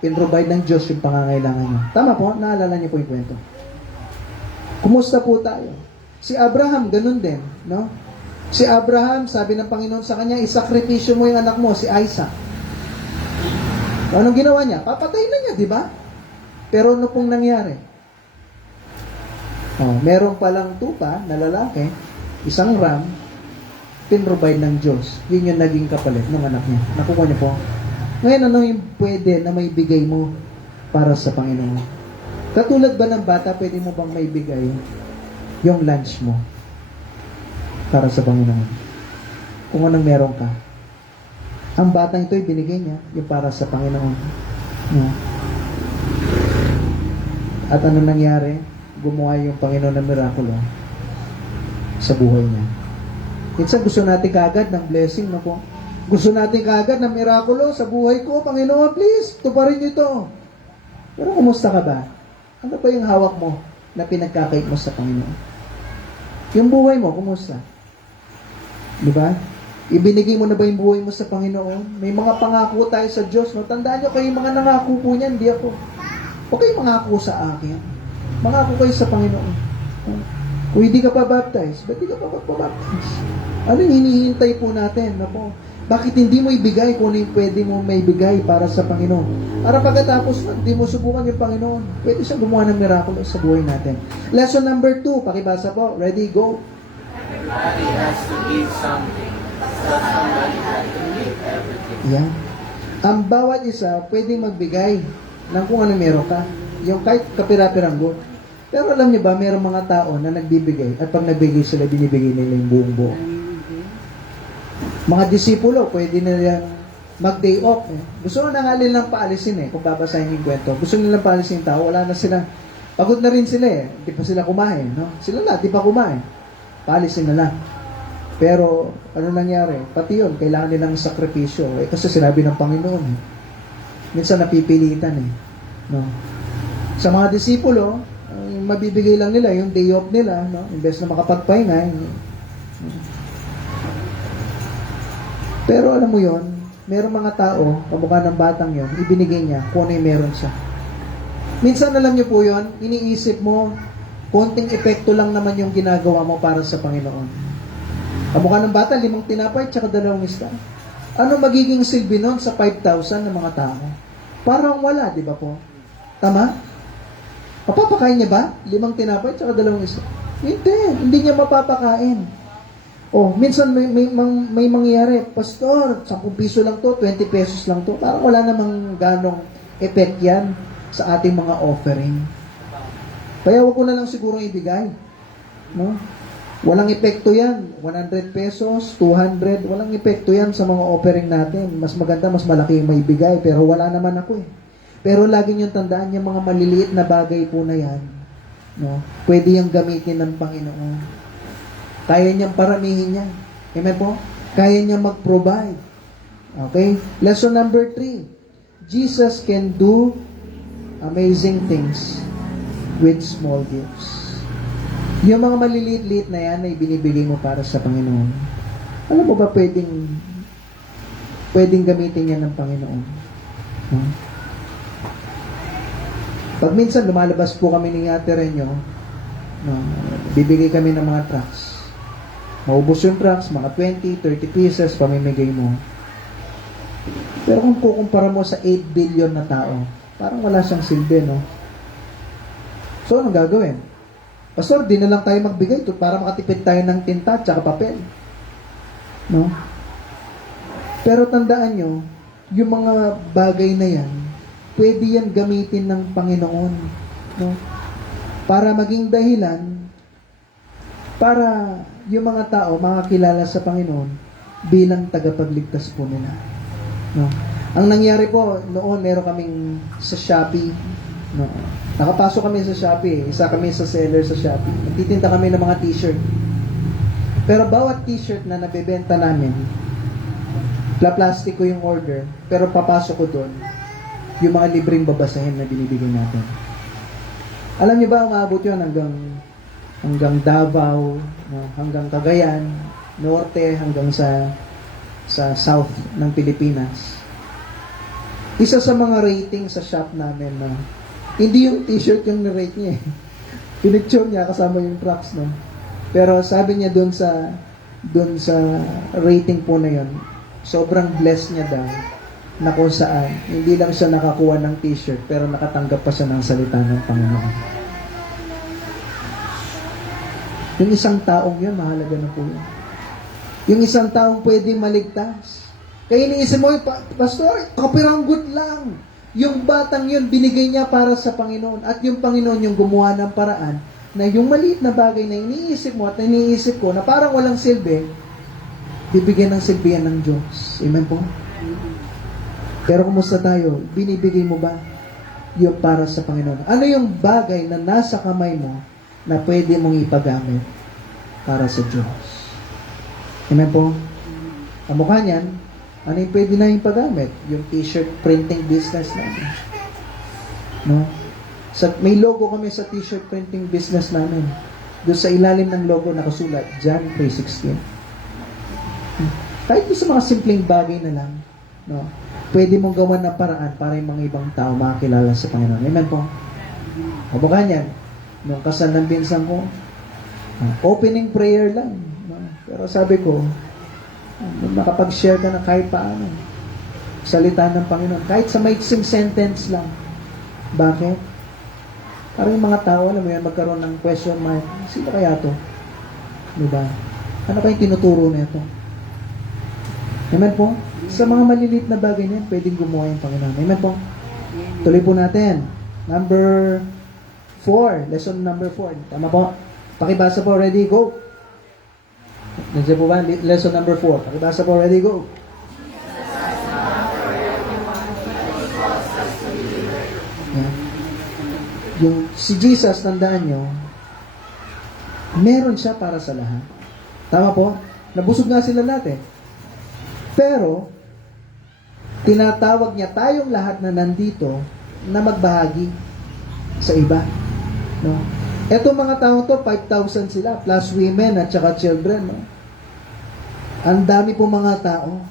Pinrovide ng Diyos yung pangangailangan niya. Tama po? Naalala niyo po yung kwento. Kumusta po tayo? Si Abraham, ganun din, no? Si Abraham, sabi ng Panginoon sa kanya, isakripisyo mo yung anak mo, si Isaac. Anong ginawa niya? Papatay na niya, di ba? Pero ano pong nangyari? Meron palang tupa na lalaki, isang ram, pinrovide ng Diyos. Yun yung naging kapalit ng anak niya. Nakuha niyo po. Ngayon, ano yung pwede na may bigay mo para sa Panginoon? Katulad ba ng bata, pwede mo bang may bigay yung lunch mo para sa Panginoon? Kung anong meron ka. Ang batang ito'y binigay niya yung para sa Panginoon. At ano nangyari? Gumawa yung Panginoon ng mirakulo sa buhay niya. Minsan gusto natin kagad ng blessing, no po? Gusto natin kagad ng mirakulo sa buhay ko. Panginoon, please, tuparin niyo ito. Pero kumusta ka ba? Ano ba yung hawak mo na pinagkakait mo sa Panginoon? Yung buhay mo, kumusta? Di ba? Ibinigay mo na ba yung buhay mo sa Panginoon? May mga pangako tayo sa Diyos, no? Tandaan niyo, kayo yung mga nangako po niyan, hindi ako. Huwag kayo mangako sa akin. Mangako kayo sa Panginoon. Kung hindi ka pa baptize, ba't hindi ka pa magpabaptize? Ano yung hinihintay po natin? Po? Bakit hindi mo ibigay kung ano yung pwede mo may bigay para sa Panginoon? Para pagkatapos hindi mo subukan yung Panginoon, pwede siya gumawa ng miracle sa buhay natin. Lesson number 2, pakibasa po. Ready, go. Everybody has to give something. So somebody has to give everything. Yan. Ang bawat isa pwedeng magbigay ng kung ano meron ka. Yung kahit kapira-piranggo. Pero alam niyo ba, mayroong mga tao na nagbibigay at pag nagbigay sila, binibigay nila yung buong buo. Mga disipulo, pwede nilang mag-day off. Gusto na nga nilang paalisin kung babasahin yung kwento. Gusto nilang paalisin yung tao, wala na silang, pagod na rin sila Hindi pa sila kumain, no? Sila na, di pa kumain. Paalisin na lang. Pero, ano nangyari? Pati yun, kailangan nilang sakripisyo. Kasi sinabi ng Panginoon. Minsan napipilitan no? Sa mga disipulo, mabibigay lang nila yung day off nila, no? Imbes na makapagpahinga. Pero alam mo yon, merong mga tao, kamukha ng batang yon, ibinigay niya kung ano yung meron siya. Minsan alam niyo po yon, iniisip mo, konting epekto lang naman yung ginagawa mo para sa Panginoon. Kamukha ng bata, 5 tinapay, tsaka 2 isda. Ano magiging silbi nun sa 5,000 ng mga tao? Parang wala, di ba po? Tama? Mapapakain niya ba? 5 tinapay, tsaka 2 isda? Hindi niya mapapakain. Minsan may mangyayari, Pastor, 10 piso lang to, 20 pesos lang to. Parang wala namang ganong effect yan sa ating mga offering. Kaya wag ko na lang siguro ibigay. No? Walang epekto yan. 100 pesos, 200, walang epekto yan sa mga offering natin. Mas maganda, mas malaki yung maibigay, pero wala naman ako Pero lagi niyong tandaan yung mga maliliit na bagay po na yan. No? Pwede yung gamitin ng Panginoon. Kaya niyang paramihin yan. Amen po? Kaya niyang mag-provide. Okay? Lesson number 3. Jesus can do amazing things with small gifts. Yung mga maliliit-liit na yan ay binibigay mo para sa Panginoon. Alam mo ba pwedeng gamitin yan ng Panginoon? Pag minsan lumalabas po kami ni Ate Renyo, bibigay kami ng mga tracts. Maubos yung tracts, mga 20, 30 pieces, pamimigay mo. Pero kung kukumpara mo sa 8 billion na tao, parang wala siyang silbi, no? So, anong gagawin? Pastor, di na lang tayo magbigay para makatipid tayo ng tinta at papel. No? Pero tandaan nyo, yung mga bagay na yan, pwede yan gamitin ng Panginoon. No? Para maging dahilan, para yung mga tao makakilala sa Panginoon bilang tagapagligtas po nila. No? Ang nangyari po, noon meron kaming sa Shopee. No? Nakapasok kami sa Shopee. Isa kami sa seller sa Shopee. Nagtitinda kami ng mga t-shirt. Pero bawat t-shirt na nabebenta namin, plastic ko yung order, pero papasok ko doon yung mga libreng babasahin na binibigay natin. Alam niyo ba, umabot yun hanggang Davao, no? Hanggang Cagayan, Norte, hanggang sa South ng Pilipinas. Isa sa mga rating sa shop namin na hindi yung t-shirt yung nirate niya Pinicture niya kasama yung tracks, no? Pero sabi niya doon sa rating po na yun, sobrang blessed niya daw na kung saan hindi lang siya nakakuha ng t-shirt pero nakatanggap pa siya ng salita ng Panginoon. Yung isang taong yun, mahalaga na po yun. Yung isang taong pwedeng maligtas. Kaya iniisip mo, Pastor, kapiranggot lang. Yung batang yun, binigay niya para sa Panginoon. At yung Panginoon yung gumawa ng paraan na yung maliit na bagay na iniisip mo at iniisip ko na parang walang silbi, bibigyan ng silbihan ng Diyos. Amen po? Pero kumusta tayo? Binibigay mo ba yung para sa Panginoon? Ano yung bagay na nasa kamay mo na pwede mong ipagamit para sa Diyos? Amen po? Kamukha niyan, ano yung pwede na yung paggamit? Yung t-shirt printing business namin. No? May logo kami sa t-shirt printing business namin. Doon sa ilalim ng logo nakasulat, John 3:16. Kahit sa mga simpleng bagay na lang, no? Pwede mong gawan ng paraan para yung mga ibang tao makakilala sa Panginoon. Amen po? Kamukha niyan, nung kasal ng binsang ko, opening prayer lang. No? Pero sabi ko, makapag-share ka na kahit paano. Salita ng Panginoon. Kahit sa maiksing sentence lang. Bakit? Para yung mga tao, alam mo yan, magkaroon ng question mark. Sino kaya to? Diba? Ano kayong tinuturo na ito? Amen po? Sa mga maliliit na bagay niyan, pwedeng gumawa yung Panginoon. Amen po? Tuloy po natin. Number 4. Lesson number 4. Tama po? Pakibasa po. Ready? Go! Nandiyan po ba? Lesson number 4. Pakibasa po. Ready? Go! Yeah. Yung si Jesus, tandaan nyo, meron siya para sa lahat. Tama po? Nabusog nga sila lahat eh. Pero, tinatawag niya tayong lahat na nandito na magbahagi sa iba. No? Etong mga tao to, 5,000 sila, plus women at saka children. No? Ang dami po mga tao.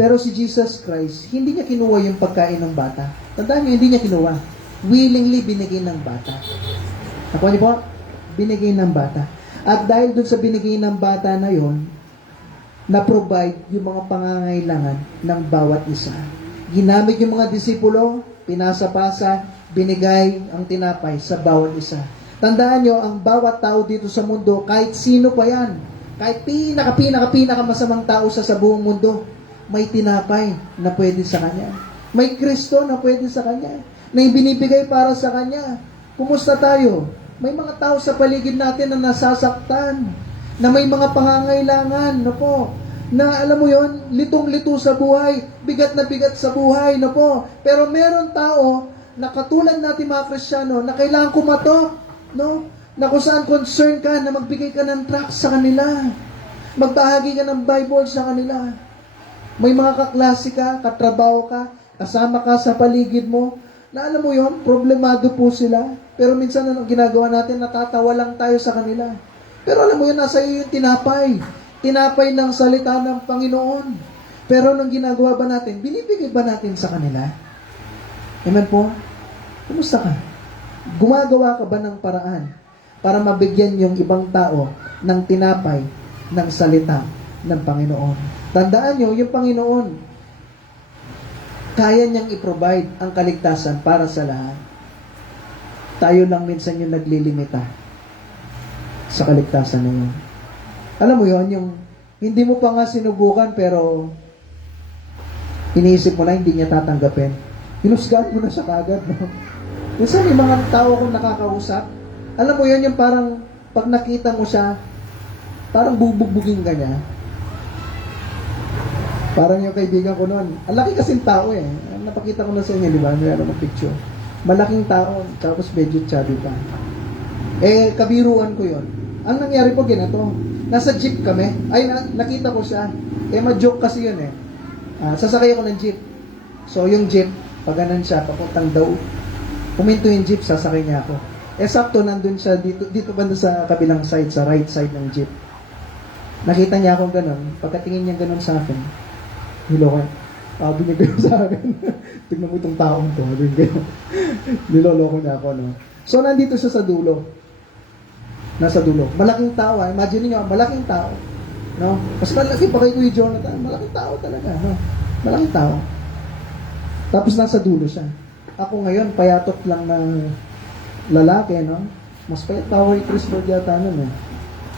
Pero si Jesus Christ, hindi niya kinuha yung pagkain ng bata. Tandaan niyo, hindi niya kinuha. Willingly binigay ng bata. Nakuha niyo po? Binigay ng bata. At dahil dun sa binigay ng bata na yon, na-provide yung mga pangangailangan ng bawat isa. Ginamit yung mga disipulo, pinasa-pasa, binigay ang tinapay sa bawat isa. Tandaan nyo, ang bawat tao dito sa mundo, kahit sino pa yan, kahit pinaka masamang tao sa buong mundo, may tinapay na pwede sa kanya. May Kristo na pwede sa kanya, na ibinibigay para sa kanya. Kumusta tayo? May mga tao sa paligid natin na nasasaktan, na may mga pangangailangan, no po, na alam mo yon, litong-lito sa buhay, bigat na bigat sa buhay, no po. Pero meron tao na katulad natin mga Kristiyano na kailangan kumatok, no? Na kung saan concern ka na magbigay ka ng tract sa kanila, magbahagi ka ng Bible sa kanila. May mga kaklase ka, katrabaho ka, kasama ka sa paligid mo, na alam mo yon, problemado po sila. Pero minsan anong ginagawa natin, natatawa lang tayo sa kanila. Pero alam mo yun, nasa iyo yung tinapay. Tinapay ng salita ng Panginoon. Pero nung ginagawa ba natin, binibigay ba natin sa kanila? Amen po? Kumusta ka? Gumagawa ka ba ng paraan para mabigyan yung ibang tao ng tinapay ng salita ng Panginoon? Tandaan nyo, yung Panginoon, kaya niyang i-provide ang kaligtasan para sa lahat. Tayo lang minsan yung naglilimita sa kaligtasan na yun. Alam mo yun, yung hindi mo pa nga sinubukan pero iniisip mo na hindi niya tatanggapin. Hinusgahan mo na siya kagad. No? Minsan may mga tao kong nakakausap, alam mo yun, yung parang pag nakita mo siya, parang bubugbugin ka niya. Parang yung kaibigan ko noon, ang laki kasing tao eh. Napakita ko na sa inyo, di ba? Mayroon ng picture. Malaking tao, tapos medyo chubby pa. Eh, kabiruan ko yon. Ang nangyari po ganito, nasa jeep kami, ay nakita ko siya, eh ma-joke kasi yun eh. Sasakay ako ng jeep. So yung jeep, pag ganan siya, papuntang daw, puminto yung jeep, sasakay niya ako. Eh sakto nandun siya, dito banda sa kabilang side, sa right side ng jeep. Nakita niya akong ganun, pagkatingin niya ganun sa akin, niloko, binigay sa akin, tignan mo itong taong to, niloloko niya ako, no? So nandito siya sa dulo. Nasa dulo. Malaking tao, imagine niyo, malaking tao. No? Mas malaki pa kay Kuya Jonathan. Malaking tao talaga, no? Malaking tao. Tapos nasa dulo siya. Ako ngayon, payatot lang na lalaki, no? Mas payat tawa kay Chris Bird yata nun eh.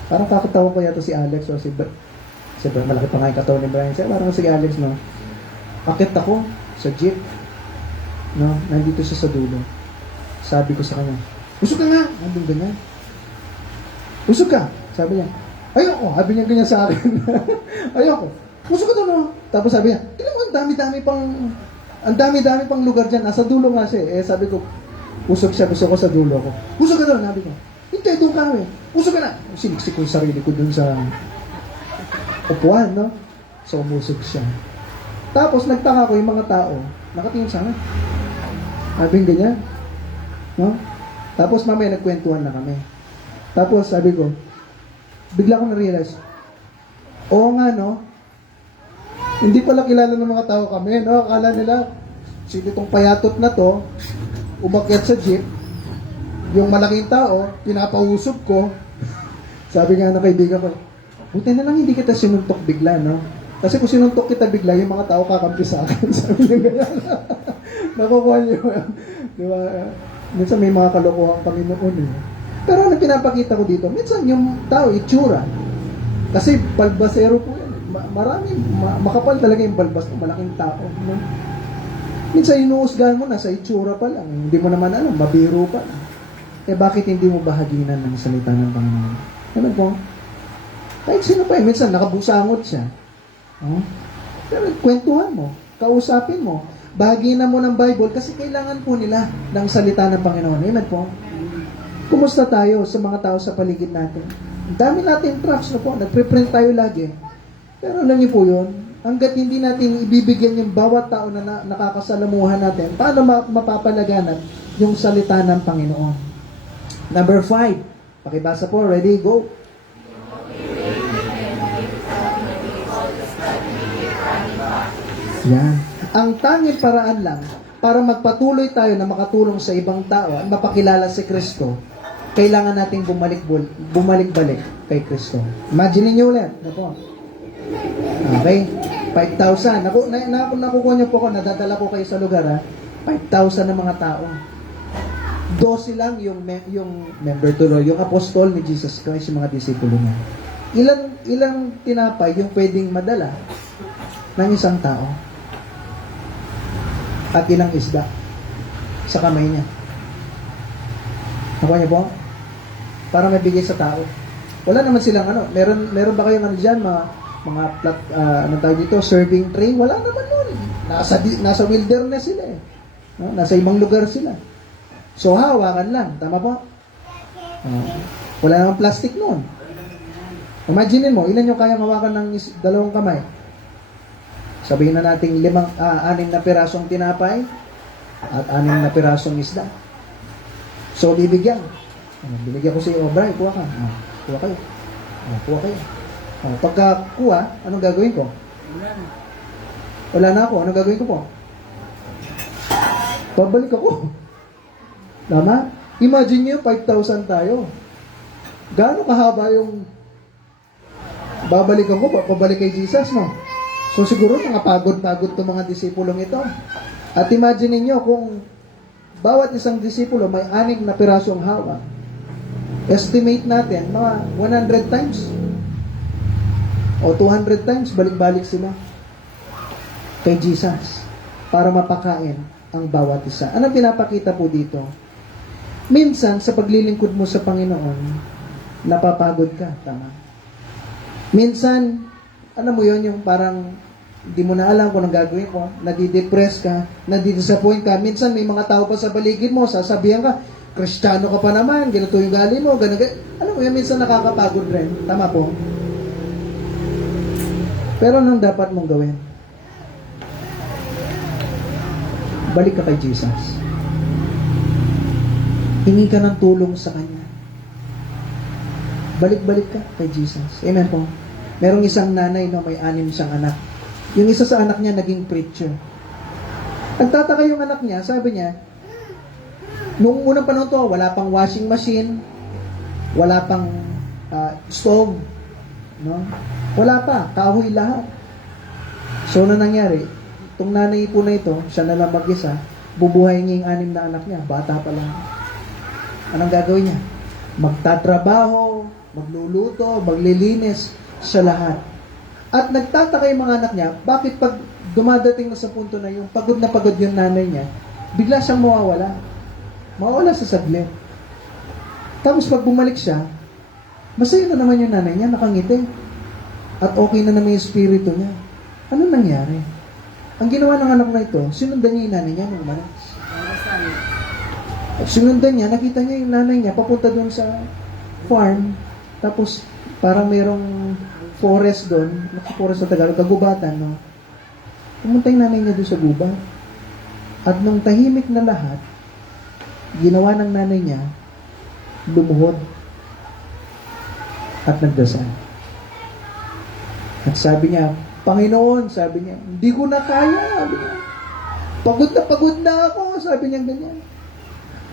Parang kakatawa ko yata si Alex o si malaki pa nga yung katawan ni Brian. Parang si Alex, no? Akit ako sa jeep. No? Nandito siya sa dulo. Sabi ko sa kanya, usog ka nga! Nandun ganyan. Usog ka! Sabi niya, ayoko! Sabi niya ganyan sa akin. Ayoko! Usog ka doon, no? Tapos sabi niya, tignan mo, ang dami-dami pang lugar dyan. Nasa dulo nga siya. Eh, sabi ko, usog siya, gusto ko sa dulo ko. Usog ka doon, sabi ko. Hindi, doon ka eh. Usog ka na! Siniksik ko yung sarili ko doon sa upuan, no? So, umusog siya. Tapos, nagtaka ko yung mga tao, nakatingin sa akin. Sabi ganyan. No? Tapos, mamaya nagkwentuhan na kami. Tapos, sabi ko, bigla ko na-realize, oo nga, no? Hindi pala kilala ng mga tao kami, no? Akala nila, sino itong payatot na to, umakyat sa jeep, yung malaking tao, pinapausog ko. Sabi nga ng kaibigan ko, buti na lang hindi kita sinuntok bigla, no? Kasi kung sinuntok kita bigla, yung mga tao kakampi sa akin. Sabi niya ganyan. Nakukuha niyo. Di ba? Minsan may mga kalokohan kami noon eh. Pero ano pinapakita ko dito, minsan yung tao, itsura. Kasi balbasero po yan. Makapal talaga yung balbas ng malaking tao. No? Minsan inuusgahan mo na sa itsura pa lang. Hindi mo naman mabiro pa lang. Eh bakit hindi mo bahaginan ng salita ng Panginoon? Ano po? Kahit sino pa minsan nakabusangot siya. Oh? Pero kwentuhan mo, kausapin mo, bahaginan mo ng Bible kasi kailangan po nila ng salita ng Panginoon. Amen po? Kumusta tayo sa mga tao sa paligid natin? Ang dami natin traps na po, nagpre-print tayo lagi. Pero alam niyo po yun, hanggat hindi natin ibibigyan yung bawat tao na nakakasalamuhan natin, paano mapapalaganap yung salita ng Panginoon? Number 5, pakibasa po, ready, go. Yan. Ang tanging paraan lang para magpatuloy tayo na makatulong sa ibang tao at mapakilala si Kristo, kailangan nating bumalik-balik kay Kristo. Imagine niyo ulit. Okay? 5,000. Nakukuha niyo po ako, nadadala ko kayo sa lugar, ha? 5,000 na mga tao. 12 lang yung member tuloy, yung apostol ni Jesus Christ, yung mga disipulo niya. Ilang tinapay yung pwedeng madala ng isang tao? At ilang isda sa kamay niya. Nakuha niyo po? Para mabigay sa tao. Wala naman silang meron ba kayong dyan, mga tawag dito, serving tray? Wala naman nun. Nasa wilderness sila eh. No? Nasa ibang lugar sila. So, hawakan lang. Tama po? Wala namang plastic noon. Imagine mo, ilan yung kayang hawakan ng dalawang kamay? Sabihin na natin 6 na pirasong tinapay at 6 na pirasong isda. So, bibigyan. Binigyan ko sa iyo, Bray, kuha ka. Kuha kayo. Kuha kayo. Pagka kuha, anong gagawin ko? Wala na ako. Anong gagawin ko po? Babalik ako. Tama? Imagine nyo, 5,000 tayo. Gaano kahaba yung babalikan ko, pabalik kay Jesus, no? So siguro mga pagod-pagod to mga disipulong ito. At imagine niyo kung bawat isang disipulo may 6 na pirasong hawak. Estimate natin, mga 100 times o 200 times, balik-balik sila kay Jesus para mapakain ang bawat isa. Anong pinapakita po dito? Minsan, sa paglilingkod mo sa Panginoon, napapagod ka, tama? Minsan, alam mo yon yung parang hindi mo na alam kung anong gagawin mo, nadidepress ka, nadidisappoint ka. Minsan, may mga tao pa sa paligid mo, sasabihan ka, Kristiyano ka pa naman, ganito yung gali mo, ganito. Alam mo yan, minsan nakakapagod rin. Tama po? Pero anong dapat mong gawin? Balik ka kay Jesus. Hingi ka ng tulong sa Kanya. Balik-balik ka kay Jesus. Amen po. Merong isang nanay, no, may 6 siyang anak. Yung isa sa anak niya, naging preacher. Nagtataka yung anak niya, sabi niya, nung unang panahon to, wala pang washing machine, wala pang stove, no? Wala pa, kahoy lahat. So, ano nangyari? Itong nanay po na ito, siya na lang mag-isa, bubuhay niya yung 6 na anak niya, bata pa lang. Anong gagawin niya? magtatrabaho, magluluto, maglilinis, siya lahat. At nagtataka yung mga anak niya, bakit pag dumadating na sa punto na yung pagod na pagod yung nanay niya, bigla siyang mawawala. Mawawala sa saglit. Tapos pag bumalik siya, masaya na naman yung nanay niya, nakangiti. At okay na naman yung espiritu niya. Ano nangyari? Ang ginawa ng anak na ito, sinundan niya yung nanay niya nung malas. Sinundan niya, nakita niya yung nanay niya, papunta doon sa farm, tapos parang merong forest doon, forest sa Tagalog, kagubatan, no? Pumunta yung nanay niya doon sa gubat. At nung tahimik na lahat, ginawa ng nanay niya, lumuhod at nagdasal. At sabi niya, Panginoon, sabi niya, hindi ko na kaya. Sabi niya, pagod na ako. Sabi niya ganyan.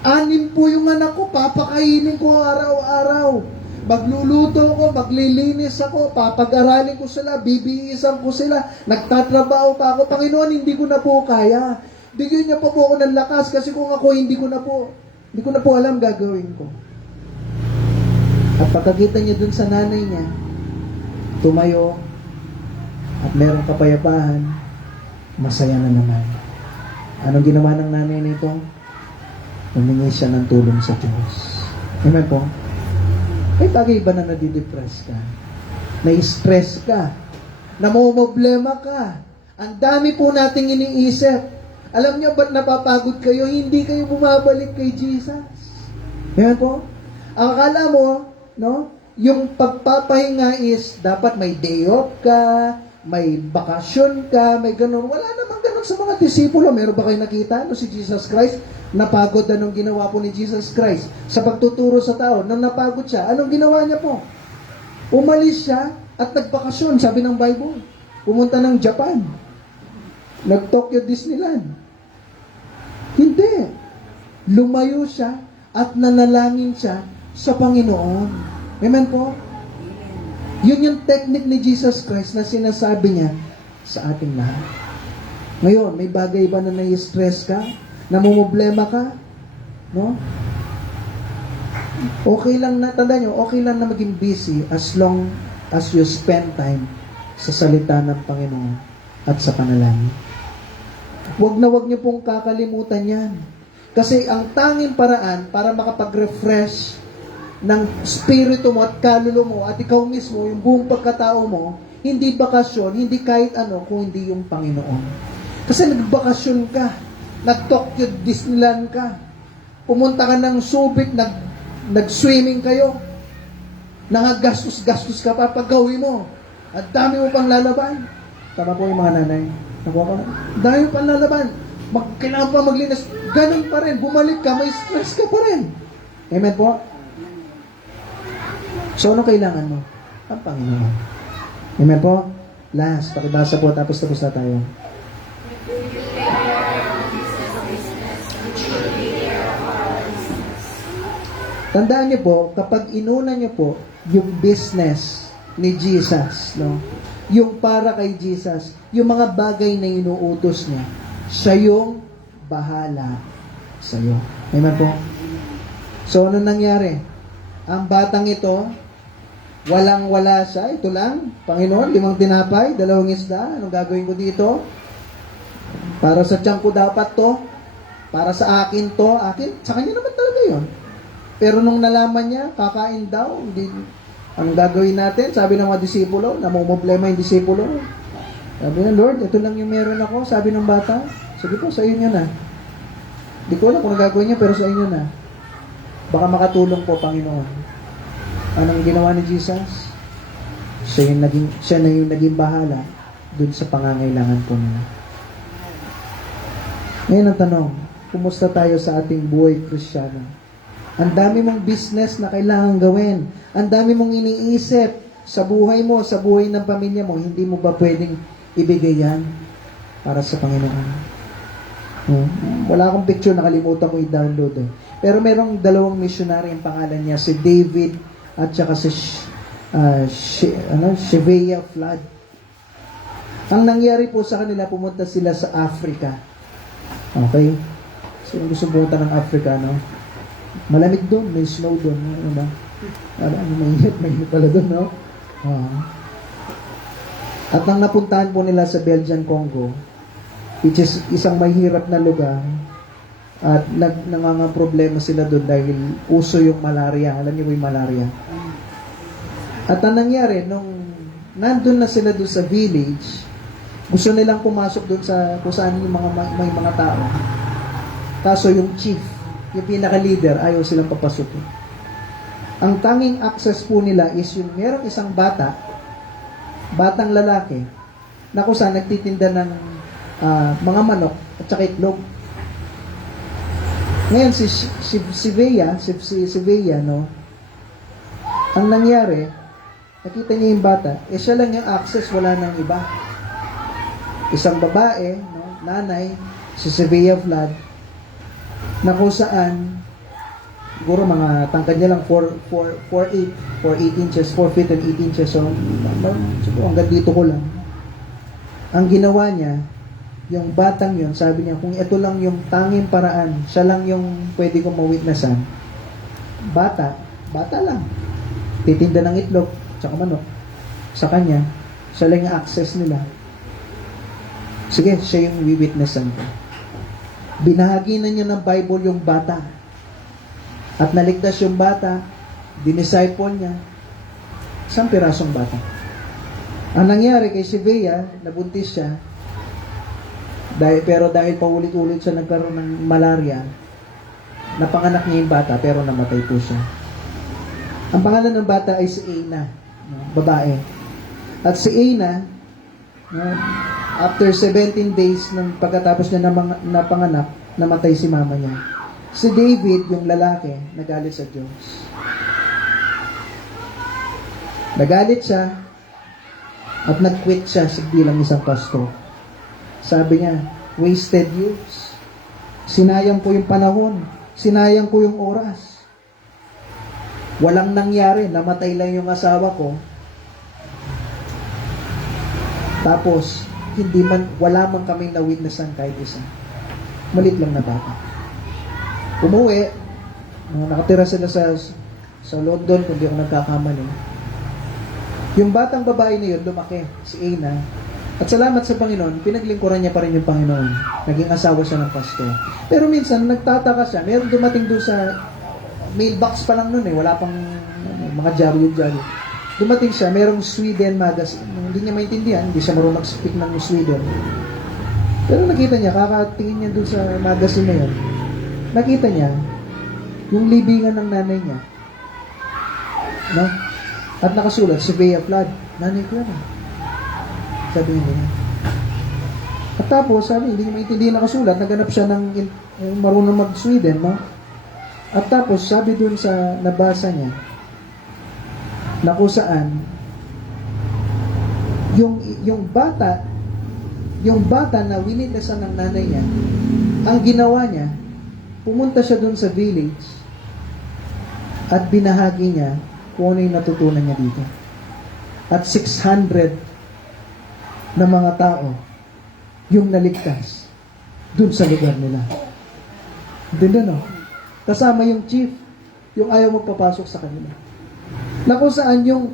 6 po yung anak ko, papakainin ko araw-araw. Magluluto ko, maglilinis ako, papag-aralin ko sila, bibihisan ko sila, nagtatrabaho pa ako. Panginoon, hindi ko na po kaya. Bigyan niya pa po ako ng lakas kasi kung ako hindi ko na po alam gagawin ko. At pagkakita niya dun sa nanay niya, tumayo, at merong kapayapaan, masaya na naman. Anong ginawa ng nanay nito? Humingi siya ng tulong sa Diyos. Amen po? May bagay ba na nadidepress ka? Na-stress ka? Namumblema ka? Ang dami po nating iniisip. Alam niyo ba't napapagod kayo? Hindi kayo bumabalik kay Jesus. Amen po? Ang akala mo, no? Yung pagpapahinga is dapat may day off ka, may bakasyon ka, may ganun. Wala namang ganun sa mga disipulo. Meron ba kayo nakita? No, si Jesus Christ, napagod na nung ginawa po ni Jesus Christ sa pagtuturo sa tao. Nung napagod siya, anong ginawa niya po? Umalis siya at nagbakasyon, sabi ng Bible. Pumunta ng Japan. Nag-Tokyo Disneyland. Hindi. Lumayo siya at nanalangin siya sa Panginoon. Amen po? Yun yung technique ni Jesus Christ na sinasabi niya sa ating lahat. Ngayon, may bagay ba na nai-stress ka? Namumblema ka? No? Okay lang na, tanda nyo, okay lang na maging busy as long as you spend time sa salita ng Panginoon at sa panalangin. Huwag niyo pong kakalimutan yan. Kasi ang tanging paraan para makapag-refresh ng spirito mo at kaluluwa mo at ikaw mismo, yung buong pagkatao mo, hindi bakasyon, hindi kahit ano, kung hindi yung Panginoon. Kasi nagbakasyon ka, nag-Tokyo Disneyland ka, pumunta ka ng Subic, nag-swimming kayo, nangagastos-gastos ka pa pag gawin mo, at dami mo pang lalaban. Tama po yung mga nanay. Dami mo pang lalaban. Kailangan pa maglinis. Ganun pa rin. Bumalik ka, may stress ka pa rin. Amen po? So, ano kailangan mo? Ang Panginoon. Amen po? Last, pakibasa po, tapos na tayo. Tandaan niyo po, kapag inuna niyo po yung business ni Jesus, no? Yung para kay Jesus, yung mga bagay na inuutos niya, siya yung bahala sa iyo. Amen po? So, ano nangyari? Ang batang ito, walang-wala siya. Ito lang, Panginoon, 5 tinapay, 2 isda. Anong gagawin ko dito? Para sa tiyan ko dapat to. Para sa akin to. Sa kanya naman talaga yun. Pero nung nalaman niya, kakain daw, hindi, ang gagawin natin, sabi ng mga disipulo, namumblema yung disipulo. Sabi ng Lord, ito lang yung meron ako. Sabi ng bata, sige po, sa inyo na. Hindi ko alam kung nagagawin niya, pero sa inyo na. Baka makatulong po, Panginoon. Anong ginawa ni Jesus? Siya na yung naging bahala dun sa pangangailangan po nila. Ngayon ang tanong, kumusta tayo sa ating buhay Kristiyano? Ang dami mong business na kailangan gawin. Ang dami mong iniisip sa buhay mo, sa buhay ng pamilya mo. Hindi mo ba pwedeng ibigay yan para sa Panginoon? Wala akong picture, nakalimutan ko i-download eh. Pero merong 2 missionary, ang pangalan niya, si David at saka si Shevea Flood. Ang nangyari po sa kanila, pumunta sila sa Africa. Okay? So, gusto pumunta ng Africa, no? Malamig doon, may snow doon. Ano ba? Mainit pala doon, no? At nang napuntahan po nila sa Belgian Congo, which is isang mahirap na lugar, at problema sila doon dahil uso yung malaria. Alam niyo ba yung malaria? At ang nangyari, nung nandun na sila doon sa village, gusto nilang pumasok doon sa kung saan yung may mga tao. Kaso yung chief, yung pinaka-leader, ayaw silang papasukin. Ang tanging access po nila is yung merong isang batang lalaki, na kung saan nagtitinda ng mga manok at saka itlog. Ngayon, si Vea, no? Ang nangyari, nakita niya yung bata, siya lang yung access, wala nang iba. Isang babae, no? Nanay, si Vea Vlad, na kung saan, siguro mga tangkad niya lang 4 inches, 4 feet and 8 inches. So, siguro hanggang dito ko lang. Ang ginawa niya, yung batang yun, sabi niya, kung ito lang yung tanging paraan, siya lang yung pwede kong mawitnessan. Bata lang. Titinda ng itlog, tsaka manok. Sa kanya, siya lang yung access nila. Sige, siya yung wiwitnessan ko. Binahagi na niya ng Bible yung bata. At naligtas yung bata, dinisciple niya, isang pirasong bata. Ang nangyari kay si Vea, nabuntis siya, pero dahil paulit-ulit siya nagkaroon ng malaria, napanganak niya yung bata, pero namatay po siya. Ang pangalan ng bata ay si Aina, babae. At si Aina, after 17 days ng pagkatapos niya napanganak, namatay si mama niya. Si David, yung lalaki, nagalit sa Diyos. Nagalit siya at nag-quit siya bilang isang pastor. Sabi niya, wasted years. Sinayang ko yung panahon. Sinayang ko yung oras. Walang nangyari. Namatay lang yung asawa ko. Tapos, wala man kaming na-witnessan kahit isa. Malit lang na bata. Umuwi, nakatira sila sa London, kung di ako nagkakamali. Yung batang babae na yun, lumaki, si Aina. At salamat sa Panginoon, pinaglingkuran niya pa rin yung Panginoon. Naging asawa siya ng pastor. Pero minsan, nagtataka siya. Meron dumating doon sa mailbox pa lang noon wala pang mga dyaryo-dyaryo. Dumating siya, merong Sweden magazine. Hindi niya maintindihan, hindi siya marunong mag-speak ng Sweden. Pero nakita niya, kakatingin niya doon sa magazine na yun. Nakita niya, yung libingan ng nanay niya. No? At nakasulat, si Vea Vlad, nanay ko yan. Sabi niya. At tapos, sabi, hindi niya maintindihan nakasulat, naganap siya ng marunong mag-Sweden, no? At tapos, sabi dun sa nabasa niya, na kung saan, yung bata na winitnessan ng nanay niya, ang ginawa niya, pumunta siya dun sa village at binahagi niya kung ano yung natutunan niya dito. At 600 na mga tao yung naligtas dun sa lugar nila. Doon no? Kasama yung chief, yung ayaw magpapasok sa kanila. Na kung saan yung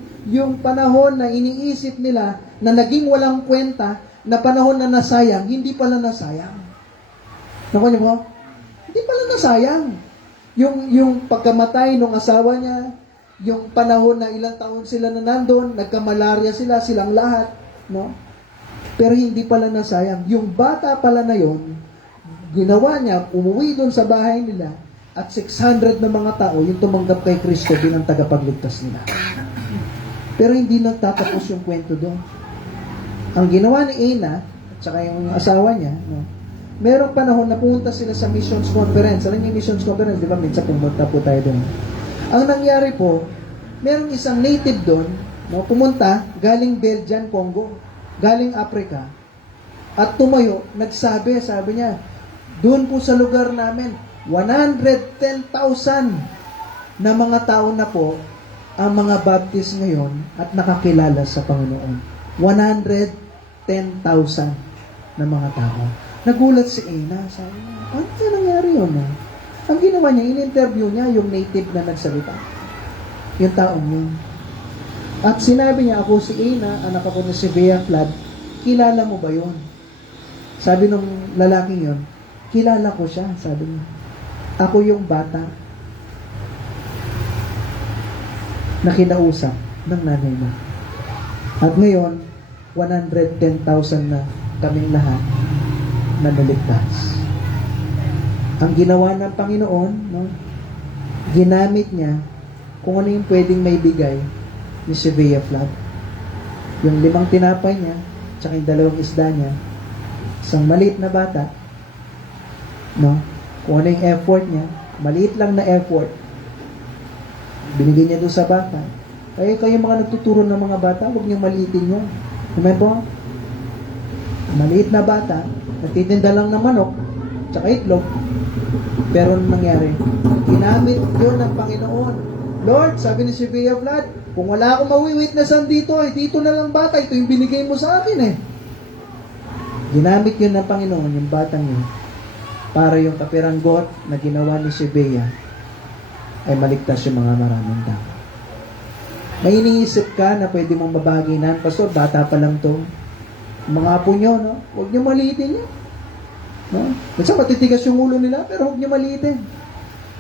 panahon na iniisip nila na naging walang kwenta, na panahon na nasayang, hindi pala nasayang. Nakuha niyo po? Hindi pala nasayang. Yung pagkamatay ng asawa niya, yung panahon na ilang taon sila na nandun, nagkamalarya silang lahat, no? Pero hindi pala nasayang. Yung bata pala na yon, ginawa niya, umuwi doon sa bahay nila, at 600 na mga tao yung tumanggap kay Kristo bilang tagapagligtas nila. Pero hindi nagtatapos yung kwento doon. Ang ginawa ni Aina, at saka yung asawa niya, no, merong panahon na pumunta sila sa missions conference. Alam niyo yung missions conference, di ba? Minsan pumunta po tayo doon. Ang nangyari po, merong isang native doon, no, pumunta, galing Belgian, Congo, galing Africa, at tumayo, sabi niya, doon po sa lugar namin, 110,000 na mga tao na po ang mga baptist ngayon at nakakilala sa Panginoon. 110,000 na mga tao. Nagulat si Aina. Sabi niya, ano nangyari yun? Ang ginawa niya, in-interview niya yung native na nagsalita. Yung taong yun. At sinabi niya, ako si Ana, anak ako ni si Bea Flood, kilala mo ba yun? Sabi nung lalaking yun, kilala ko siya, sabi niya. Ako yung bata na kinausap ng nanay mo. At ngayon, 110,000 na kaming lahat na naligtas. Ang ginawa ng Panginoon, no, ginamit niya kung ano yung pwedeng maibigay ni si Bea Flood. Yung 5 tinapay niya, tsaka yung 2 isda niya, isang maliit na bata, no, kung ano yung effort niya, maliit lang na effort, binigay niya doon sa bata. Kaya kayo mga nagtuturo ng mga bata, huwag niyong maliitin yun. Amen po? Maliit na bata, nagtitinda lang ng manok, tsaka itlog, pero anong nangyari? Ginamit yun ng Panginoon. Lord, sabi ni si Bea Vlad, kung wala akong mawi-witnessan dito, dito na lang bata, ito yung binigay mo sa akin eh. Ginamit yun ng Panginoon, yung batang yun, para yung kapiranggot na ginawa ni si Bea ay maligtas yung mga maraming tao. May iniisip ka na pwede mong mabaginan, Pastor, bata pa lang to. Mga apo nyo, no? Huwag nyo maliitin yun. No? Minsan matitigas yung ulo nila, pero huwag nyo maliitin.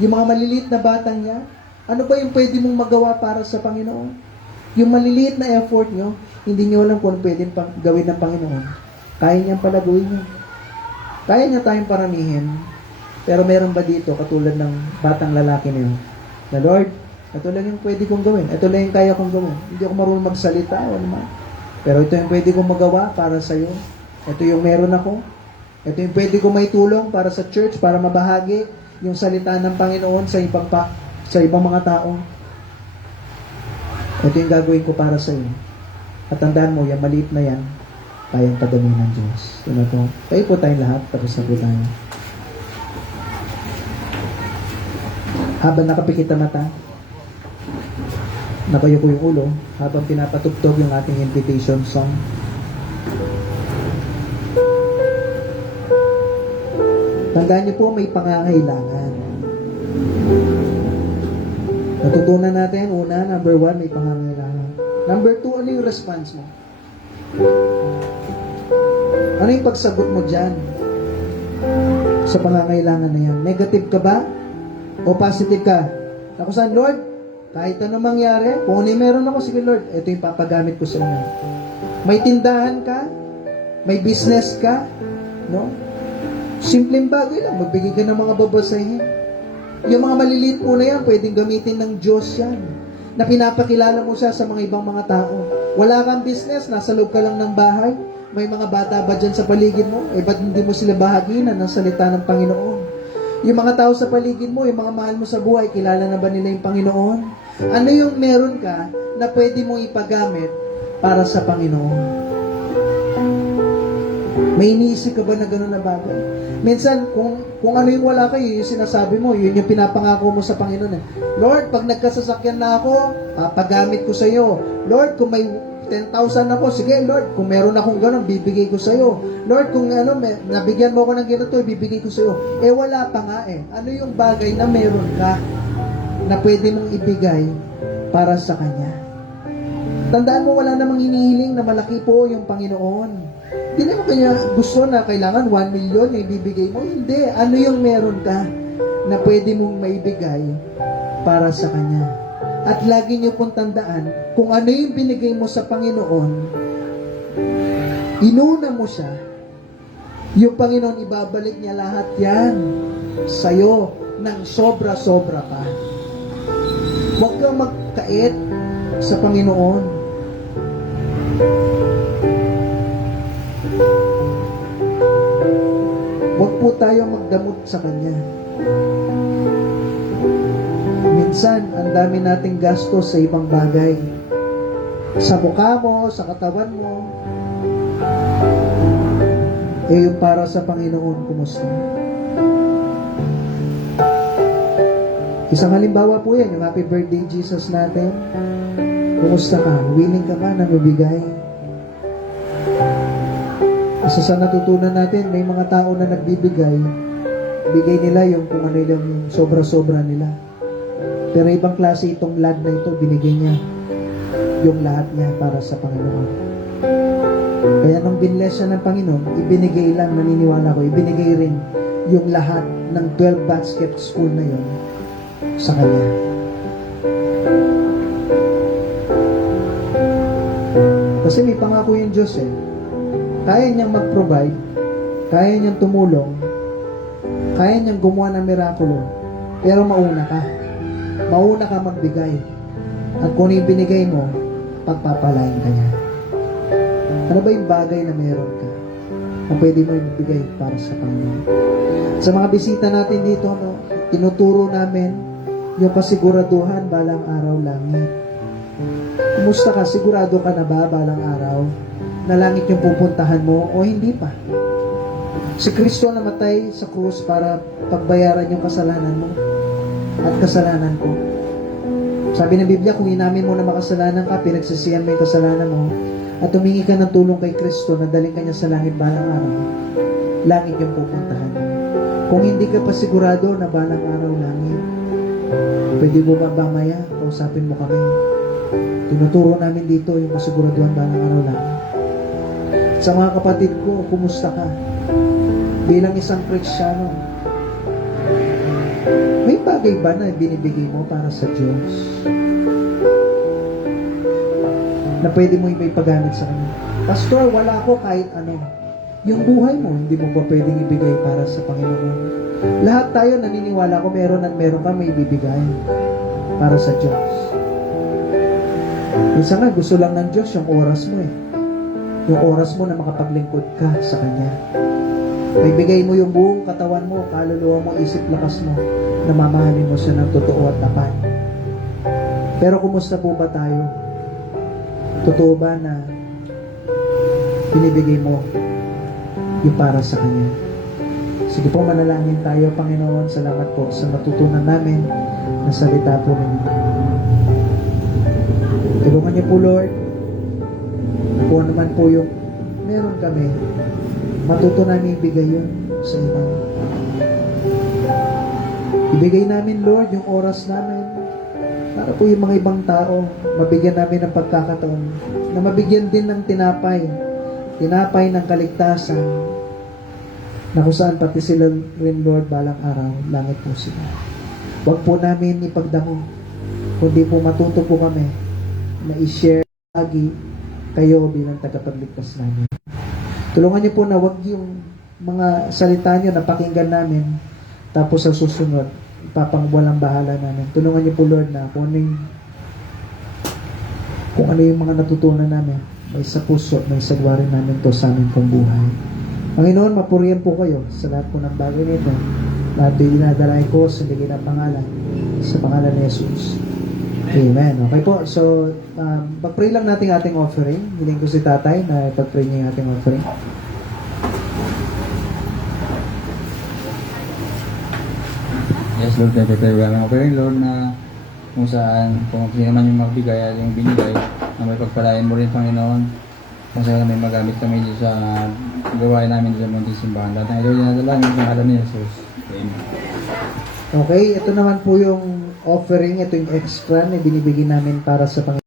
Yung mga maliliit na batang niya, ano ba yung pwede mong magawa para sa Panginoon? Yung maliliit na effort nyo, hindi nyo alam kung pwede gawin ng Panginoon. Kaya niyang pala gawin nyo. Kaya niya tayong paramihin, pero meron ba dito, katulad ng batang lalaki na yun, na Lord, ito lang yung pwede kong gawin. Ito lang yung kaya kong gawin. Hindi ako marunong magsalita o naman. Pero ito yung pwede kong magawa para sa iyo. Ito yung meron ako. Ito yung pwede kong maitulong para sa church, para mabahagi yung salita ng Panginoon sa ibang mga tao. Ito yung gagawin ko para sa iyo. At tandaan mo, yung maliit na yan, kayang padami ng Diyos. Ito po. Tayo po tayong lahat. Tapos na po tayo. Habang nakapikit ang mata, nakayo ko yung ulo habang pinapatugtog yung ating invitation song. Tandaan niyo po, may pangangailangan. Natutunan natin, una, number 1, may pangangailangan. Number 2, ano yung response mo? Ano yung pagsagot mo dyan sa pangangailangan na yan? Negative ka ba? O positive ka? Ako saan, Lord? Kahit ano mangyari, kung ano yung meron ako, sige Lord, ito yung papagamit ko sa inyo. May tindahan ka, may business ka, no? Simpleng bagay lang, magbigay ka ng mga babasahin. Yung mga maliliit po na yan, pwedeng gamitin ng Diyos yan, na pinapakilala mo siya sa mga ibang mga tao. Wala kang business, nasa loob ka lang ng bahay, may mga bata ba dyan sa paligid mo? Ba't hindi mo sila bahaginan ng salita ng Panginoon? Yung mga tao sa paligid mo, yung mga mahal mo sa buhay, kilala na ba nila yung Panginoon? Ano yung meron ka na pwede mong ipagamit para sa Panginoon? May iniisip ka ba na gano'n na bagay? Minsan, kung ano yung wala kayo, yung sinasabi mo, yun yung pinapangako mo sa Panginoon. Eh. Lord, pag nagkasasakyan na ako, papagamit ko sa iyo. Lord, kung may 10,000 ako, sige Lord, kung meron akong gano'n, bibigay ko sa iyo. Lord, kung nabigyan mo ako ng ganito, bibigay ko sa iyo. Eh wala pa nga eh. Ano yung bagay na meron ka na pwede mong ibigay para sa Kanya? Tandaan mo, wala namang hinihiling na malaki po yung Panginoon. Hindi naman kanya gusto na kailangan 1 million na ibibigay mo. Hindi. Ano yung meron ka na pwede mong maibigay para sa Kanya? At lagi niyo pong tandaan, kung ano yung binigay mo sa Panginoon, inuna mo siya, yung Panginoon ibabalik niya lahat yan sa'yo ng sobra-sobra pa. Huwag kang magkait sa Panginoon. Huwag po tayo magdamot sa Kanya. Minsan, ang dami nating gastos sa ibang bagay. Sa mukha mo, sa katawan mo. Eh, yung para sa Panginoon, kumusta? Isang halimbawa po yan, yung Happy Birthday Jesus natin. Kumusta ka? Willing ka ba na mabigay? Isa sa natutunan natin, may mga tao na nagbibigay, bigay nila yung kung ano yung sobra-sobra nila. Pero ibang klase itong lad na ito, binigay niya yung lahat niya para sa Panginoon. Kaya nung binless siya ng Panginoon, ibinigay lang, naniniwala ko, ibinigay rin yung lahat ng 12 basket school na yon sa kanya. Kasi may pangako yung Diyos eh. Kaya niyang mag-provide, kaya niyang tumulong, kaya niyang gumawa ng mirakulo, pero mauna ka. Mauna ka magbigay. At kung ano yung binigay mo, pagpapalain ka niya. Ano ba yung bagay na meron ka na pwede mo ibigay para sa Panginoon? Sa mga bisita natin dito, tinuturo namin yung kasiguraduhan balang araw langit. Kumusta ka? Sigurado ka na ba balang araw na langit yung pupuntahan mo o hindi pa? Si Kristo namatay sa krus para pagbayaran yung kasalanan mo at kasalanan ko. Sabi ng Biblia, kung inamin mo na makasalanan ka, pinagsisihan mo yung kasalanan mo, at humingi ka ng tulong kay Kristo na daling kanya sa langit balang araw, langit yung pupuntahan mo. Kung hindi ka pa sigurado na balang araw langit, pwede mo ba mamaya, kausapin mo kami. Tinuturo namin dito yung kasiguraduhan balang araw langit. Sa mga kapatid ko, kumusta ka? Bilang isang Kristiyano, may bagay ba na binibigay mo para sa Diyos? Na pwede mo may paggamit sa Kanya. Pastor, wala ko kahit ano. Yung buhay mo, hindi mo ba pwedeng ibigay para sa Panginoon? Lahat tayo naniniwala ko meron at meron ka may ibibigay para sa Diyos. Minsan nga, gusto lang ng Diyos yung oras mo eh. Yung oras mo na makapaglingkod ka sa Kanya. May bigay mo yung buong katawan mo, kaluluwa mo, isip, lakas mo, na mamahalin mo siya ng totoo at tapat. Pero kumusta po ba tayo? Totoo ba na binibigay mo yung para sa Kanya? Sige po, manalangin tayo, Panginoon. Salamat po sa matutunan namin na salita po ninyo. Tulungan niyo po, Lord, na kung ano man po yung meron kami, matuto namin ibigay yun sa inyo. Ibigay namin, Lord, yung oras namin para po yung mga ibang tao, mabigyan namin ng pagkakataon na mabigyan din ng tinapay ng kaligtasan, na kung saan pati sila rin, Lord, balang araw, langit po sila. Huwag po namin ipagdamo, kundi po matuto po kami na i-share lagi kayo bilang tagapagligtas namin. Tulungan niyo po na wag yung mga salita niyo na pakinggan namin, tapos sa susunod, ipapangwalang bahala namin. Tulungan niyo po, Lord, na kung ano yung mga natutunan namin, may sa puso, may sagwa rin namin to sa aming pong buhay. Panginoon, mapurihan po kayo sa lahat po ng bagay nito. Lahat yung dinadalain ko sa bigay ng pangalan, sa pangalan ni Jesus. Amen. Okay po, so pag-pray lang natin ating offering. Hiling ko si tatay na pag-pray niya yung ating offering. Yes, Lord, I prepare well ang offering, Lord, na kung saan, kung sino man yung magbigay at yung binigay, na may pagpalain mo rin, Panginoon, kung saan may magamit kami dito sa gawain namin sa Munting Simbahan. Lahat ng ito dinadalangin sa ngalan ni Jesus. Amen. Okay, ito naman po yung offering, ito yung extra na binibigay namin para sa Panginoon.